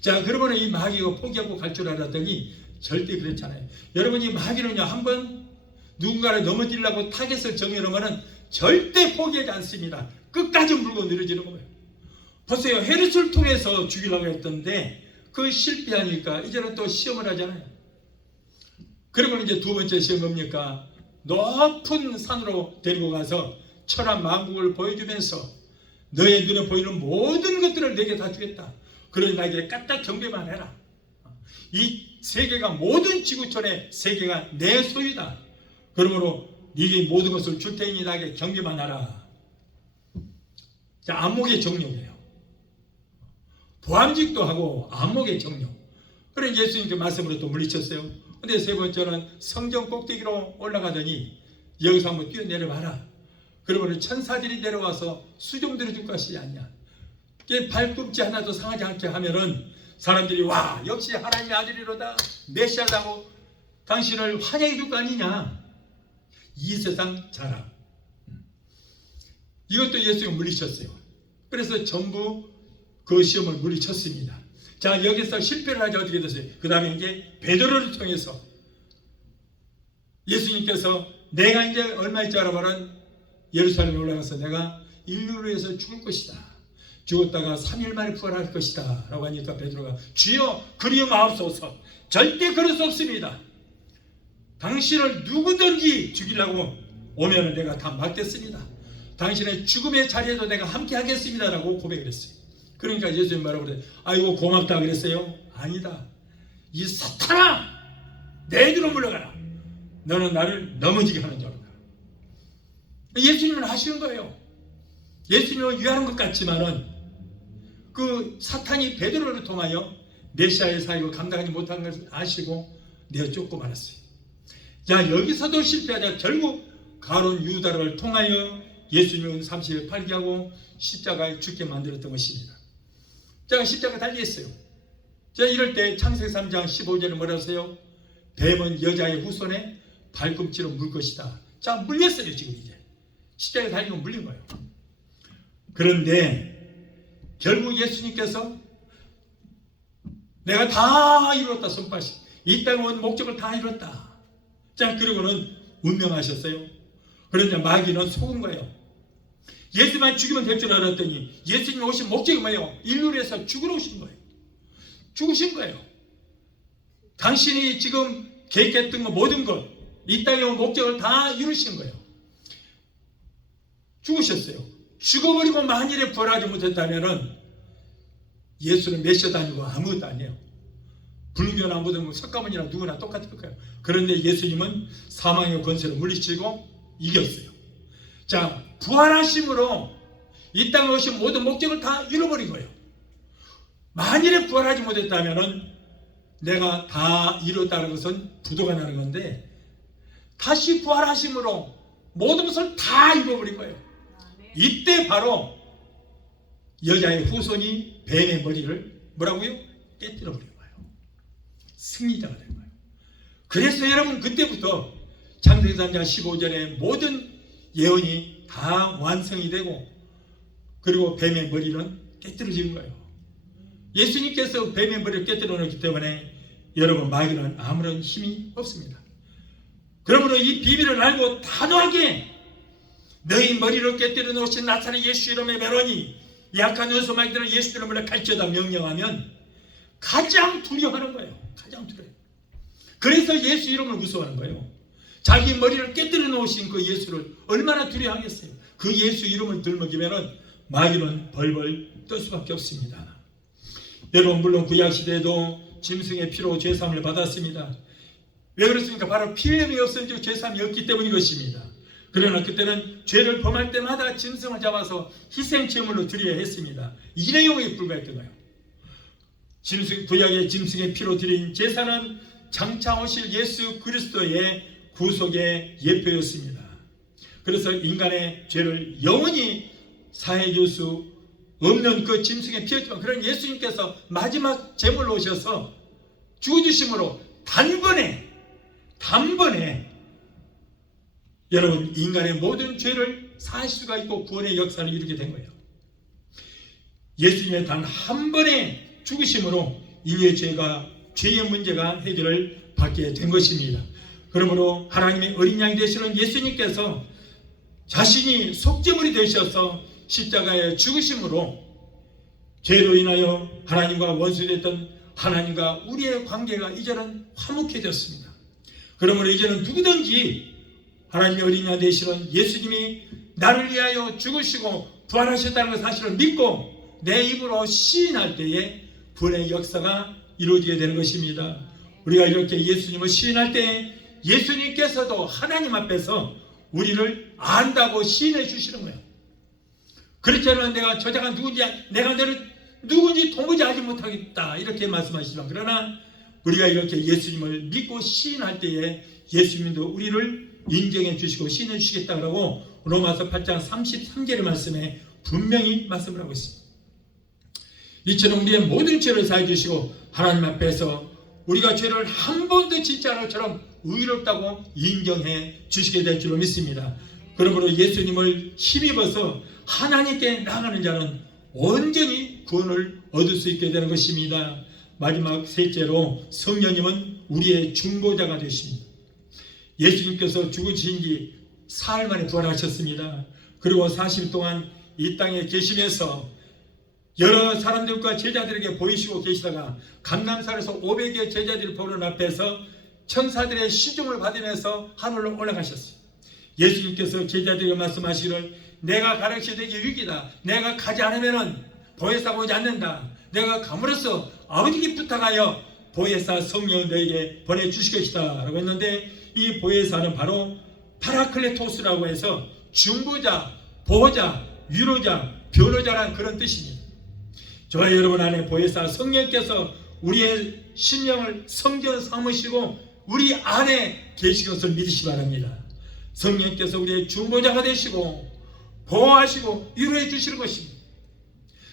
자, 그러면 이 마귀가 포기하고 갈 줄 알았더니 절대 그렇잖아요. 여러분, 이 마귀는요, 한번 누군가를 넘어뜨리려고 타겟을 정해놓으면 절대 포기하지 않습니다. 끝까지 물고 늘어지는 거예요. 보세요. 헤롯을 통해서 죽이려고 했던데 그 실패하니까 이제는 또 시험을 하잖아요. 그러면 이제 두 번째 시험 뭡니까? 높은 산으로 데리고 가서 천하 만국을 보여주면서 너의 눈에 보이는 모든 것들을 내게 다 주겠다. 그러니 나에게 까딱 경배만 해라. 이 세계가 모든 지구촌의 세계가 내 소유다. 그러므로 네게 모든 것을 줄 테니 나에게 경배만 하라. 자, 안목의 정욕이에요. 보암직도 하고 안목의 정욕. 그래 예수님 그 말씀으로 또 물리쳤어요. 근데 세 번째는 성전 꼭대기로 올라가더니 여기서 한번 뛰어내려봐라. 그러면 천사들이 내려와서 수종 들어줄 것이 아니냐. 발꿈치 하나도 상하지 않게 하면은 사람들이 와 역시 하나님의 아들이로다 메시아다고 당신을 환영해 줄 거 아니냐. 이 세상 자랑. 이것도 예수님이 물리쳤어요. 그래서 전부 그 시험을 물리쳤습니다. 자, 여기서 실패를 하지 어떻게 됐어요? 그 다음에 이제 베드로를 통해서 예수님께서 내가 이제 얼마 있지 알아보는 예루살렘에 올라가서 내가 인류를 위해서 죽을 것이다. 죽었다가 3일 만에 부활할 것이다. 라고 하니까 베드로가 주여 그리여 마옵소서. 절대 그럴 수 없습니다. 당신을 누구든지 죽이려고 오면 내가 다 막겠습니다. 당신의 죽음의 자리에도 내가 함께 하겠습니다. 라고 고백을 했어요. 그러니까 예수님 말하고 그래. 아이고 고맙다 그랬어요. 아니다. 이 사탄아 내 뒤로 물러가라. 너는 나를 넘어지게 하는 자로다. 예수님은 하시는 거예요. 예수님은 위하는 것 같지만은 그 사탄이 베드로를 통하여 메시아의 사역을 감당하지 못한 것을 아시고 내쫓고 말았어요. 자, 여기서도 실패하자 결국 가룟 유다를 통하여 예수님은 30일 팔기하고 십자가에 죽게 만들었던 것입니다. 자, 십자가 달리했어요. 자, 이럴 때 창세기 3장 15절에 뭐라고 하세요? 뱀은 여자의 후손에 발꿈치로 물 것이다. 자, 물렸어요. 지금 이제 십자가에 달리고 물린 거예요. 그런데 결국 예수님께서 내가 다 이뤘다 손바시 이 땅에 온 목적을 다 이뤘다. 자, 그리고는 운명하셨어요. 그런데 마귀는 속은 거예요. 예수만 죽이면 될 줄 알았더니 예수님이 오신 목적이 뭐예요? 인류를 위해서 죽으러 오신 거예요. 죽으신 거예요. 당신이 지금 계획했던 거 모든 것 이 땅에 온 목적을 다 이루신 거예요. 죽으셨어요. 죽어버리고 만일에 부활하지 못했다면 예수는 메시아도 아니고 아무것도 아니에요. 불교나 뭐든 석가모니나 누구나 똑같을 거예요. 그런데 예수님은 사망의 권세를 물리치고 이겼어요. 자, 부활하심으로 이 땅에 오신 모든 목적을 다 잃어버린 거예요. 만일에 부활하지 못했다면 내가 다 이뤘다는 것은 부도가 나는 건데 다시 부활하심으로 모든 것을 다 잃어버린 거예요. 이때 바로 여자의 후손이 뱀의 머리를 뭐라고요? 깨뜨려버린 거예요. 승리자가 된 거예요. 그래서 여러분 그때부터 창세기 3장 15절에 모든 예언이 다 완성이 되고 그리고 뱀의 머리는 깨뜨려진 거예요. 예수님께서 뱀의 머리를 깨뜨려 놓기 때문에 여러분 마귀는 아무런 힘이 없습니다. 그러므로 이 비밀을 알고 단호하게 너희 머리를 깨뜨려 놓으신 나사렛 예수 이름의 메로니 약한 요소 마귀들은 예수 이름을 갈지어다 명령하면 가장 두려워하는 거예요. 가장 두려워요. 그래서 예수 이름을 무서워하는 거예요. 자기 머리를 깨뜨려 놓으신 그 예수를 얼마나 두려워하겠어요. 그 예수 이름을 들먹이면 마귀는 벌벌 떨 수밖에 없습니다. 여러분 물론 구약시대에도 짐승의 피로 죄사함을 받았습니다. 왜 그렇습니까? 바로 피임이 없어지고 죄사함이 없기 때문인 것입니다. 그러나 그때는 죄를 범할 때마다 짐승을 잡아서 희생제물로 드려야 했습니다. 일회용에 불과했던 거예요. 구약의 짐승의 피로 드린 제사는 장차 오실 예수 그리스도의 구속의 예표였습니다. 그래서 인간의 죄를 영원히 사해 줄 수 없는 그 짐승의 피였지만, 그런 예수님께서 마지막 제물로 오셔서 죽어주심으로 단번에 여러분 인간의 모든 죄를 사할 수가 있고 구원의 역사를 이루게 된 거예요. 예수님의 단 한 번의 죽으심으로 인류의 죄의 문제가 해결을 받게 된 것입니다. 그러므로 하나님의 어린 양이 되시는 예수님께서 자신이 속죄물이 되셔서 십자가에 죽으심으로 죄로 인하여 하나님과 원수됐던 하나님과 우리의 관계가 이제는 화목해졌습니다. 그러므로 이제는 누구든지 하나님의 어린 양 되시는 예수님이 나를 위하여 죽으시고 부활하셨다는 그 사실을 믿고 내 입으로 시인할 때에 구원의 역사가 이루어지게 되는 것입니다. 우리가 이렇게 예수님을 시인할 때 예수님께서도 하나님 앞에서 우리를 안다고 시인해 주시는 거예요. 그렇지 않으면 내가 저자가 누군지, 내가 너를 누군지 도무지 알지 못하겠다 이렇게 말씀하시지만, 그러나 우리가 이렇게 예수님을 믿고 시인할 때에 예수님도 우리를 인정해 주시고 시인해 주시겠다고 로마서 8장 33절의 말씀에 분명히 말씀을 하고 있습니다. 이처럼 우리의 모든 죄를 사해 주시고 하나님 앞에서 우리가 죄를 한 번도 짓지 않을 것처럼 의롭다고 인정해 주시게 될 줄로 믿습니다. 그러므로 예수님을 힘입어서 하나님께 나가는 자는 온전히 구원을 얻을 수 있게 되는 것입니다. 마지막 셋째로 성령님은 우리의 중보자가 되십니다. 예수님께서 죽으신 지 사흘 만에 부활하셨습니다. 그리고 40일 동안 이 땅에 계시면서 여러 사람들과 제자들에게 보이시고 계시다가 감람산에서 500여 제자들이 보는 앞에서 천사들의 시중을 받으면서 하늘로 올라가셨어요. 예수님께서 제자들에게 말씀하시기를 내가 가르쳐 되기 위기다. 내가 가지 않으면 보혜사가 오지 않는다. 내가 감으로써 아버지께 부탁하여 보혜사 성령을 너에게 보내주실 것이다 라고 했는데, 이 보혜사는 바로 파라클레토스라고 해서 중보자, 보호자, 위로자, 변호자라는 그런 뜻입니다. 저와 여러분 안에 보혜사 성령께서 우리의 심령을 성전 삼으시고 우리 안에 계신 것을 믿으시기 바랍니다. 성령께서 우리의 중보자가 되시고 보호하시고 위로해 주시는 것입니다.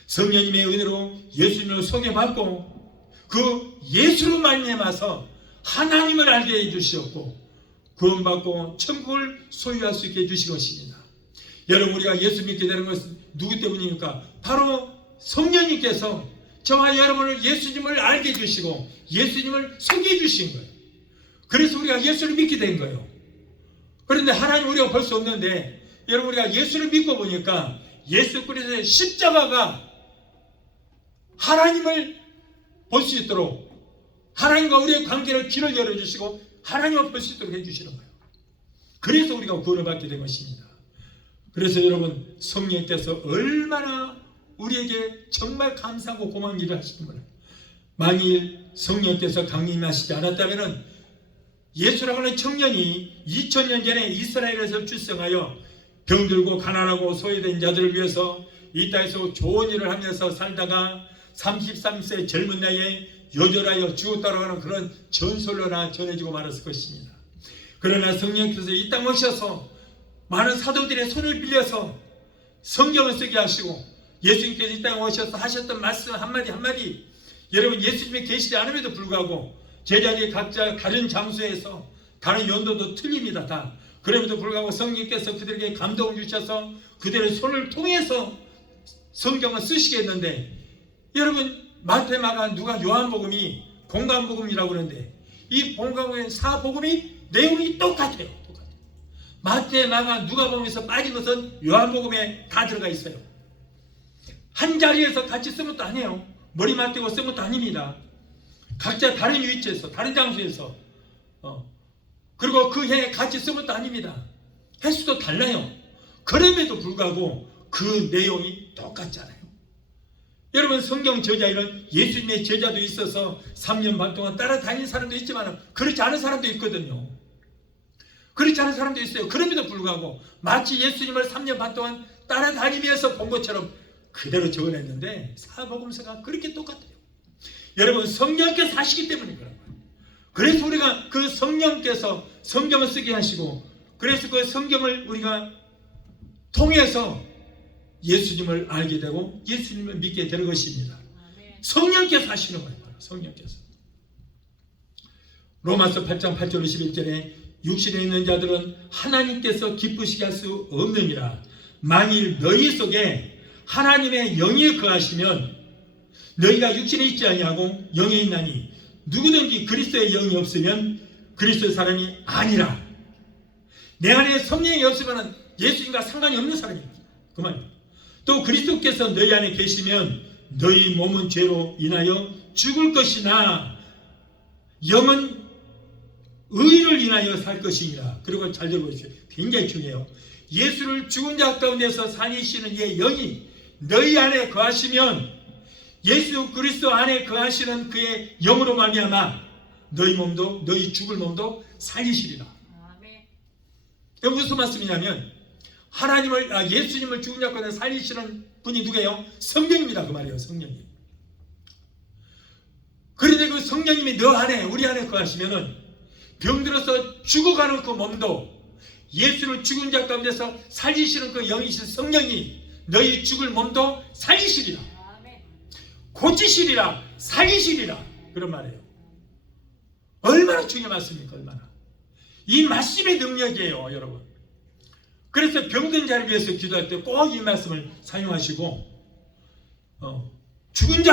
성령님의 은혜로 예수님을 소개받고 그 예수로 말미암아서 하나님을 알게 해주시었고 구원받고 천국을 소유할 수 있게 해주신 것입니다. 여러분, 우리가 예수 믿게 되는 것은 누구 때문입니까? 바로 성령님께서 저와 여러분을 예수님을 알게 해주시고 예수님을 소개해 주신 거예요. 그래서 우리가 예수를 믿게 된 거예요. 그런데 하나님 우리가 볼 수 없는데, 여러분 우리가 예수를 믿고 보니까 예수 그리스도의 십자가가 하나님을 볼 수 있도록, 하나님과 우리의 관계를 길을 열어주시고 하나님을 볼 수 있도록 해주시는 거예요. 그래서 우리가 구원을 받게 된 것입니다. 그래서 여러분, 성령께서 얼마나 우리에게 정말 감사하고 고마운 일을 하시는 거예요. 만일 성령께서 강림하시지 않았다면 예수라고 하는 청년이 2000년 전에 이스라엘에서 출생하여 병들고 가난하고 소외된 자들을 위해서 이 땅에서 좋은 일을 하면서 살다가 33세 젊은 나이에 요절하여 죽었다고 하는 그런 전설로나 전해지고 말았을 것입니다. 그러나 성령께서 이 땅 오셔서 많은 사도들의 손을 빌려서 성경을 쓰게 하시고 예수님께서 이 땅에 오셔서 하셨던 말씀 한마디 한마디, 여러분 예수님이 계시지 않음에도 불구하고 제자들이 각자 다른 장소에서 다른 연도도 틀립니다. 다. 그럼에도 불구하고 성령께서 그들에게 감동을 주셔서 그들의 손을 통해서 성경을 쓰시게 했는데, 여러분 마태, 마가, 누가, 요한복음이 공간복음이라고 그러는데 이 공간복음의 사복음이 내용이 똑같아요. 마태, 마가, 누가복음에서 빠진 것은 요한복음에 다 들어가 있어요. 한 자리에서 같이 쓴 것도 아니에요. 머리 맞대고 쓴 것도 아닙니다. 각자 다른 위치에서 다른 장소에서 그리고 그 해에 같이 쓴 것도 아닙니다. 횟수도 달라요. 그럼에도 불구하고 그 내용이 똑같잖아요. 여러분, 성경 저자에는 예수님의 제자도 있어서 3년 반 동안 따라다닌 사람도 있지만 그렇지 않은 사람도 있거든요. 그렇지 않은 사람도 있어요. 그럼에도 불구하고 마치 예수님을 3년 반 동안 따라다니면서 본 것처럼 그대로 적어냈는데 사복음서가 그렇게 똑같아요. 여러분, 성령께서 하시기 때문에 그런 거예요. 그래서 우리가 그 성령께서 성경을 쓰게 하시고, 그래서 그 성경을 우리가 통해서 예수님을 알게 되고 예수님을 믿게 되는 것입니다. 성령께서 하시는 거예요. 성령께서. 로마서 8장 8절 21절에 육신에 있는 자들은 하나님께서 기쁘시게 할 수 없느니라. 만일 너희 속에 하나님의 영이 거하시면 너희가 육신에 있지 아니하고 영에 있나니 누구든지 그리스도의 영이 없으면 그리스도의 사람이 아니라. 내 안에 성령이 없으면 예수님과 상관이 없는 사람입니다. 그 말입니다. 또 그리스도께서 너희 안에 계시면 너희 몸은 죄로 인하여 죽을 것이나 영은 의를 인하여 살 것이니라. 그리고 잘 들어보십시오. 굉장히 중요해요. 예수를 죽은 자 가운데서 살리시는 이의 영이 너희 안에 거하시면 예수 그리스도 안에 거하시는 그의 영으로 말미암아 너희 몸도, 너희 죽을 몸도 살리시리라. 이게 무슨 말씀이냐면 하나님을, 예수님을 죽은 자 가운데 살리시는 분이 누구예요? 성령입니다. 그 말이에요. 성령님. 그런데 그 성령님이 너 안에, 우리 안에 거하시면은 병들어서 죽어가는 그 몸도 예수를 죽은 자 가운데서 살리시는 그 영이신 성령이 너희 죽을 몸도 살리시리라. 고치시리라. 살리시리라. 그런 말이에요. 얼마나 중요한 말씀입니까? 얼마나. 이 말씀의 능력이에요, 여러분. 그래서 병든 자를 위해서 기도할 때 꼭 이 말씀을 사용하시고, 죽은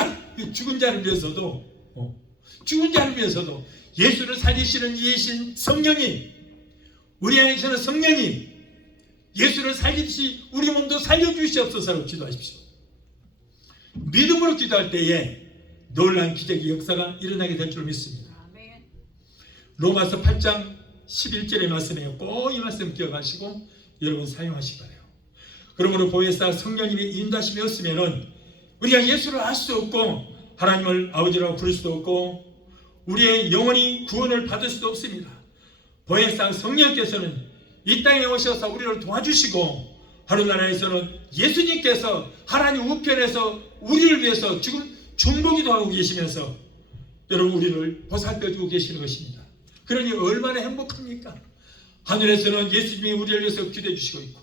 자를 위해서도 예수를 살리시는 이신 성령이, 우리 안에 계시는 성령이 예수를 살리듯이 우리 몸도 살려주시옵소서라고 기도하십시오. 믿음으로 기도할 때에 놀라운 기적의 역사가 일어나게 될 줄 믿습니다. 로마서 8장 11절의 말씀이에요. 꼭 이 말씀 기억하시고 여러분 사용하시기 바라요. 그러므로 보혜사 성령님의 인도하심이 없으면은 우리가 예수를 알 수 없고 하나님을 아버지라고 부를 수도 없고 우리의 영혼이 구원을 받을 수도 없습니다. 보혜사 성령께서는 이 땅에 오셔서 우리를 도와주시고 하늘나라에서는 예수님께서 하나님 우편에서 우리를 위해서 지금 중보기도 하고 계시면서 여러분 우리를 보살펴주고 계시는 것입니다. 그러니 얼마나 행복합니까? 하늘에서는 예수님이 우리를 위해서 기도해 주시고 있고,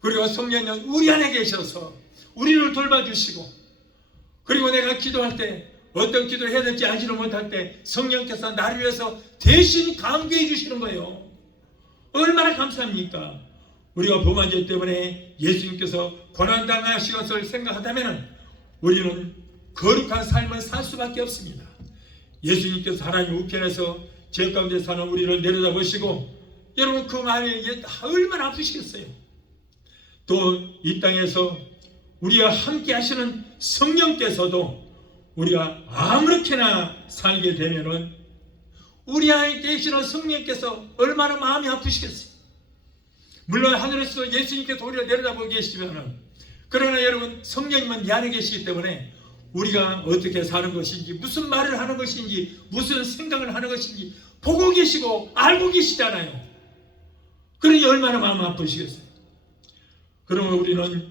그리고 성령은 우리 안에 계셔서 우리를 돌봐주시고, 그리고 내가 기도할 때 어떤 기도를 해야 될지 알지를 못할 때 성령께서 나를 위해서 대신 강구해 주시는 거예요. 얼마나 감사합니까? 우리가 범한 죄 때문에 예수님께서 고난당하신 것을 생각하다면 우리는 거룩한 삶을 살 수밖에 없습니다. 예수님께서 하나님 우편에서 죄 가운데 사는 우리를 내려다보시고, 여러분 그 마음이 얼마나 아프시겠어요. 또 이 땅에서 우리와 함께 하시는 성령께서도 우리가 아무렇게나 살게 되면은 우리 안에 계시는 성령께서 얼마나 마음이 아프시겠어요. 물론 하늘에서 예수님께서 우리를 내려다보고 계시지만은, 그러나 여러분 성령님은 내 안에 계시기 때문에 우리가 어떻게 사는 것인지, 무슨 말을 하는 것인지, 무슨 생각을 하는 것인지 보고 계시고 알고 계시잖아요. 그러니 얼마나 마음 아프시겠어요. 그러면 우리는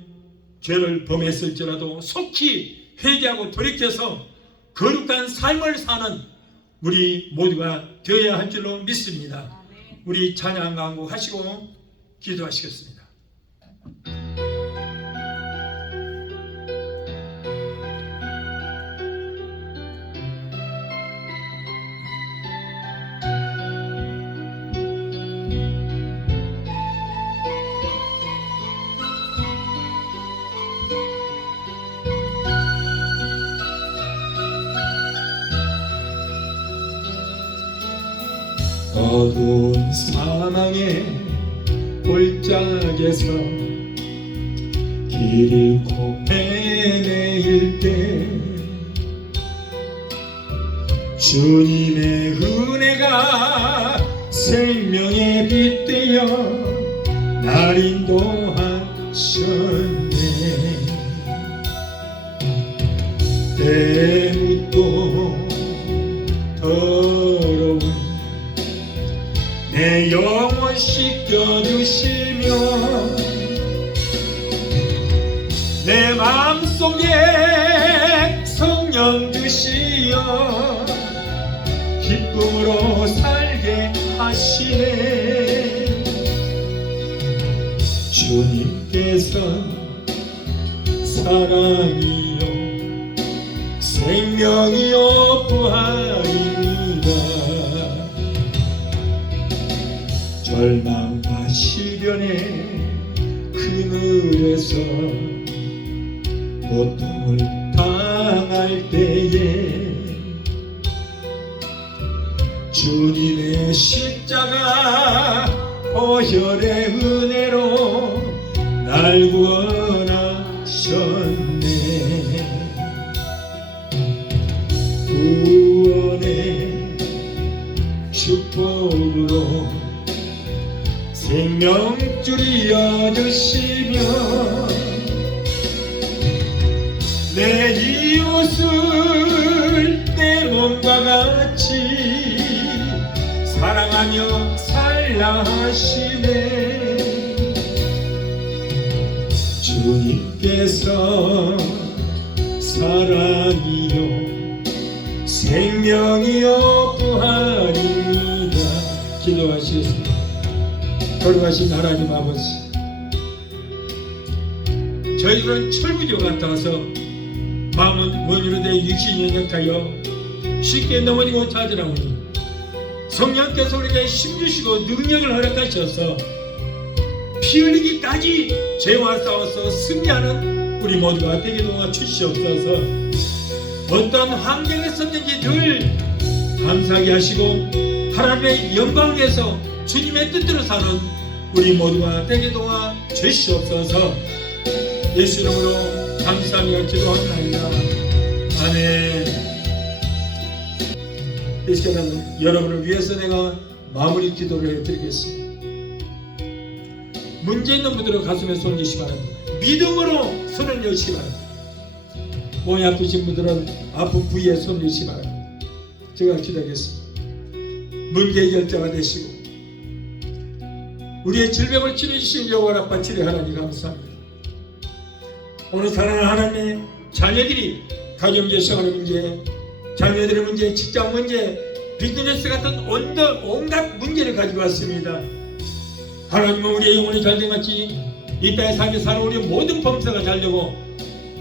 죄를 범했을지라도 속히 회개하고 돌이켜서 거룩한 삶을 사는 우리 모두가 되어야 할 줄로 믿습니다. 우리 찬양 강구 하시고 기도하시겠습니다. 어두운 사망의 골짜기에서 길 잃고 헤매일 때 주님의 은혜가 생명의 빛 되어 날 인도하셨네. 때 묻고 더러운 내 영혼 씨 지켜주시며 내 마음속에 성령 주시어 기쁨으로 살게 하시네. 주님께서 사랑이요 생명이요 부활입니다. 절망과 시련의 그늘에서 고통을 당할 때에 주님의 십자가 보혈의 은혜로 날 구원하셨네. 구원의 축복으로 생명줄이 이어주시며 내 이웃을 내 몸과 같이 사랑하며 살라 하시네. 주님께서 사랑이요 생명이요 부활입니다. 기도하시겠습니다. 돌아가신 하나님 아버지, 저희들은 철부지 같아서 마음은 원유로 내 육신이 연약하여 쉽게 넘어지고 좌절하오니 성령께서 우리에게 힘주시고 능력을 허락하셔서 피 흘리기까지 죄와 싸워서 승리하는 우리 모두가 되게 도와주시옵소서. 어떤 환경에 있었는지 늘 감사하게 하시고 하나님의 영광 위에서 주님의 뜻대로 사는 우리 모두가 되게 도와주시옵소서. 예수 이름으로 감사하며 기도합니다. 아멘. 이 시간은 여러분을 위해서 내가 마무리 기도를 해드리겠습니다. 문제 있는 분들은 가슴에 손 드시기 바랍니다. 믿음으로 손을 여시기 바랍니다. 몸이 아프신 분들은 아픈 부위에 손을 여시기 바랍니다. 제가 기도하겠습니다. 문제 해결자가 되시고 우리의 질병을 치료해주신 여호와 라파 치료 하나님 감사합니다. 오늘 사랑하는 하나님의 자녀들이 가정문제, 생활의 문제, 자녀들의 문제, 직장 문제, 비즈니스 같은 온갖 문제를 가지고 왔습니다. 하나님은 우리의 영혼이 잘된같이 이 땅의 삶에 사는 우리의 모든 범사가 잘되고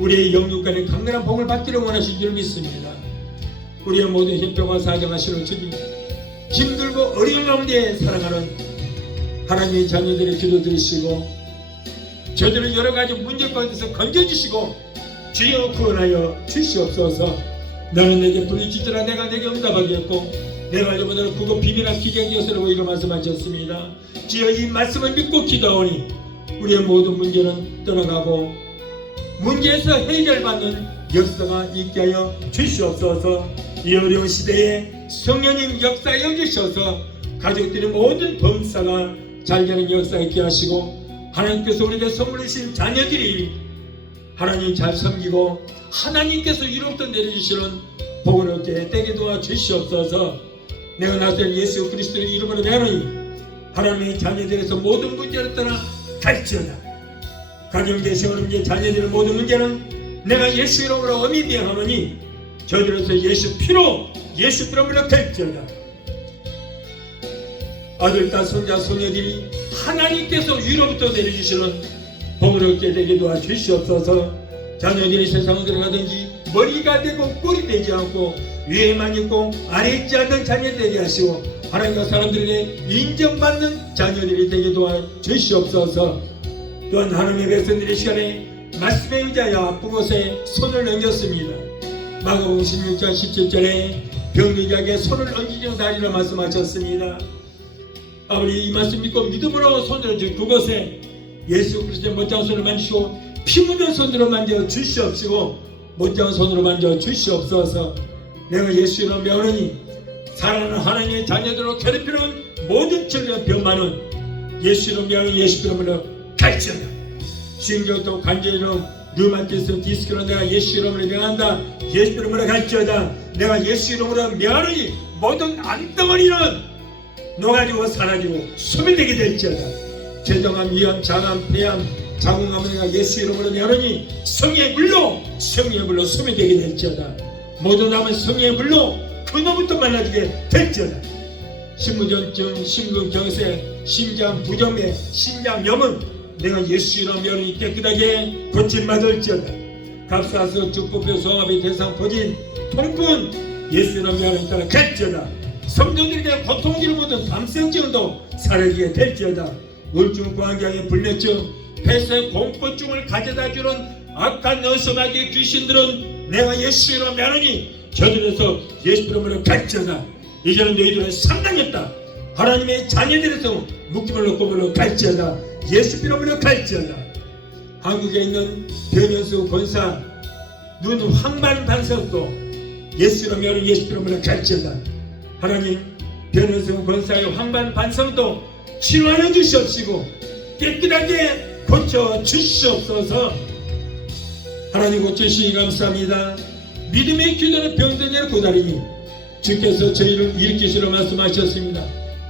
우리의 영육간의 강건한 복을 받기를 원하신 줄 믿습니다. 우리의 모든 형편과 사정하시는 주님, 힘들고 어려운 가운데 살아가는 하나님의 자녀들의 기도 들으시고 저들을 여러가지 문제 가운데서 건져주시고 주여 구원하여 주시옵소서. 너는 내게 부르짖으라 내가 내게 응답하겠고 내가 알려보다는 그거 비밀한 기경의 것으로 이런 말씀하셨습니다. 주여 이 말씀을 믿고 기도하오니 우리의 모든 문제는 떠나가고 문제에서 해결받는 역사가 있게 하여 주시옵소서. 이 어려운 시대에 성령님 역사 여기셔서 가족들의 모든 범사가 잘되는 역사 있게 하시고 하나님께서 우리에게 선물해 주신 자녀들이 하나님 잘 섬기고 하나님께서 위로부터 내려주시는 복을 얻게 되게 도와주시옵소서. 내가 나서는 예수 그리스도의 이름으로 내노니 하나님의 자녀들에서 모든 문제를 떠나 갈지어다. 가정대 생활 문제, 자녀들의 모든 문제는 내가 예수 이름으로 엄히 명하노니 저들에서 예수 피로 예수 이름으로 갈지어다. 아들, 딸, 손자, 손녀들이 하나님께서 위로부터 내려주시는 복을 얻게 되게 도와주시옵소서. 자녀들이 세상을 들어가든지 머리가 되고 꼴이 되지 않고 위에만 있고 아래 있지 않는 자녀 되게 하시고 하나님과 사람들에게 인정받는 자녀들이 되게 도와주시옵소서. 또한 하나님의 백성들의 시간에 말씀에 의지하여 아픈 곳에 손을 얹었습니다. 마가복음 16장 17절에 병리자에게 손을 얹으려 다리라 말씀하셨습니다. 아버지, 이 말씀 믿고 믿음으로 손을 얹은 그곳에 예수 그리스도의 못장은 손을 만지시고 피 묻은 손으로 만져 주시옵시고 못장은 손으로 만져 주시옵소서. 내가 예수 이름으로 명하노니 사랑하는 하나님의 자녀들로 괴롭히는 모든 질병 병만은 예수 이름으로 명하노니 예수 이름으로 갈지어다. 신경통, 관절염, 류마티스, 디스크는 내가 예수 이름으로 명한다. 예수 이름으로 갈지어다. 내가 예수 이름으로 명하노니 모든 암덩어리는 녹아지고 사라지고 소멸되게 될지어다. 제정함, 위암, 장암, 폐암, 자궁암을 내가 예수 이름으로 내오니 성의 물로 소멸되게 될지어다. 모든 남은 성의 물로 그놈부터 말라지게 될지어다. 신부전증, 심근경색, 심장 부정맥, 신장염은 내가 예수 이름으로 내오니 깨끗하게 고침받을지어다. 갑사스, 주부표, 성합의 대상, 포진, 통풍은 예수 이름으로 내오니 따라 갈지어다. 성도들에게 고통지를 모든 감성증도 사라지게 될지어다. 우울증, 광장의 불내증, 폐쇄, 공포증을 가져다 주는 악한 너스마귀의 귀신들은 내가 예수 이름으로 명하노니 저들에서 예수 이름으로 갈지어다. 이제는 너희들은 상당했다. 하나님의 자녀들에서 묶임을 놓고 물러 갈지어다. 예수 이름으로 갈지어다. 한국에 있는 변현수 권사 눈 황반 반석도 예수 이름으로 명하노니 예수 이름으로 갈지어다. 하나님, 변현수 권사의 황반 반석도 치료하여 주시옵시고 깨끗하게 고쳐 주시옵소서. 하나님 고쳐주시니 감사합니다. 믿음의 기도는 병든이라 고다리니 주께서 저희를 일으키시러 말씀하셨습니다.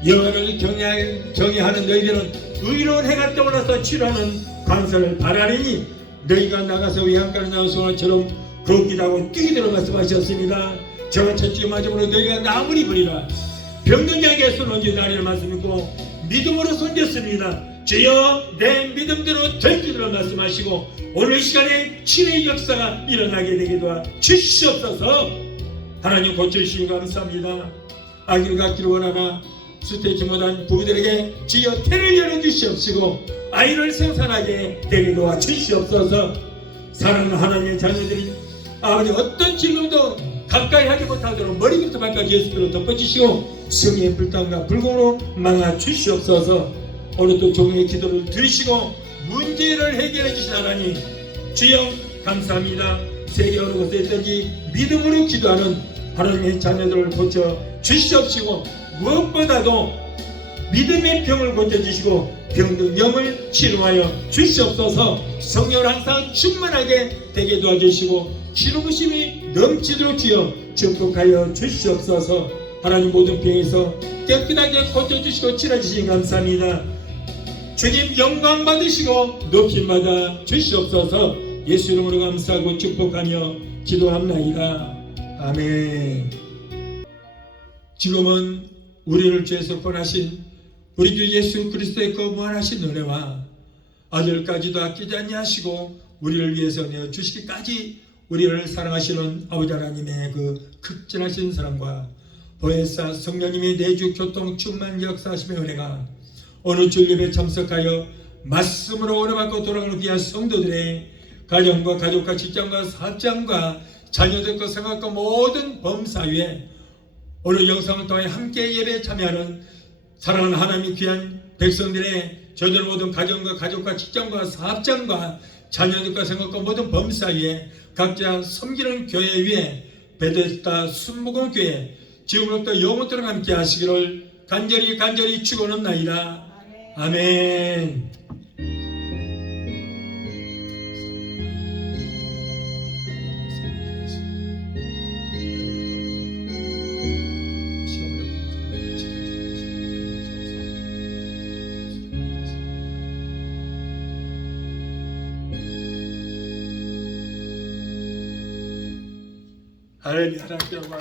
여호와를 경외하는 너희들은 의로운 해가 떠올라서 치료하는 감사를 바라리니 너희가 나가서 외양간에 나온 소나처럼 걷기라고 뛰기도록 말씀하셨습니다. 저와 첫째 마지막으로 너희가 나무리 버리라. 병든 자에게 손 얹은 날이라 말씀이고 믿음으로 손졌습니다. 주여 내 믿음대로 될지도록 말씀하시고 오늘 시간에 치료의 역사가 일어나게 되게 도와 주시옵소서. 하나님 고쳐주시니 감사합니다. 아기를 갖기를 원하나 수태치 못한 부부들에게 주여 태를 열어주시옵시고 아이를 생산하게 되게 도와 주시옵소서. 사랑하는 하나님의 자녀들이 아버지 어떤 질문도 가까이 하지 못하도록 머리부터 발까지 예수께로 덮어주시고 성의 불땀과 불공으로 막아 주시옵소서. 오늘도 종의 기도를 들으시고 문제를 해결해 주신 하나님 주여 감사합니다. 세계 어느 곳에 있든지 믿음으로 기도하는 하나님의 자녀들을 고쳐 주시옵시고 무엇보다도 믿음의 병을 고쳐주시고 병든 영을 치료하여 주시옵소서. 성령을 항상 충만하게 되게 도와주시고 치료부심이 넘치도록 주여 축복하여 주시옵소서. 하나님 모든 병에서 깨끗하게 고쳐주시고 치료해주시니 감사합니다. 주님 영광 받으시고 높임 받아 주시옵소서. 예수 이름으로 감사하고 축복하며 기도합나이다. 아멘. 지금은 우리를 죄에서 구원하신 우리 주 예수 그리스도의 그 무한하신 은혜와 아들까지도 아끼지 아니하시고 우리를 위해서 내어주시기까지 우리를 사랑하시는 아버지 하나님의 그 극진하신 사랑과 보혜사 성령님의 내주 교통 충만 역사하심의 은혜가 오늘 주일예배에 참석하여 말씀으로 은혜받고 돌아가는 귀한 성도들의 가정과 가족과 직장과 사업장과 자녀들과 생각과 모든 범사위에 오늘 영상을 통해 함께 예배에 참여하는 사랑하는 하나님의 귀한 백성들의 저들 모든 가정과 가족과 직장과 사업장과 자녀들과 생각과 모든 범사위에 각자 섬기는 교회 위에 베데스다 순무공교회 지금부터 영원토록 함께 하시기를 간절히 축원합나이다. 아멘. 할렐루야. 하나님께 영광.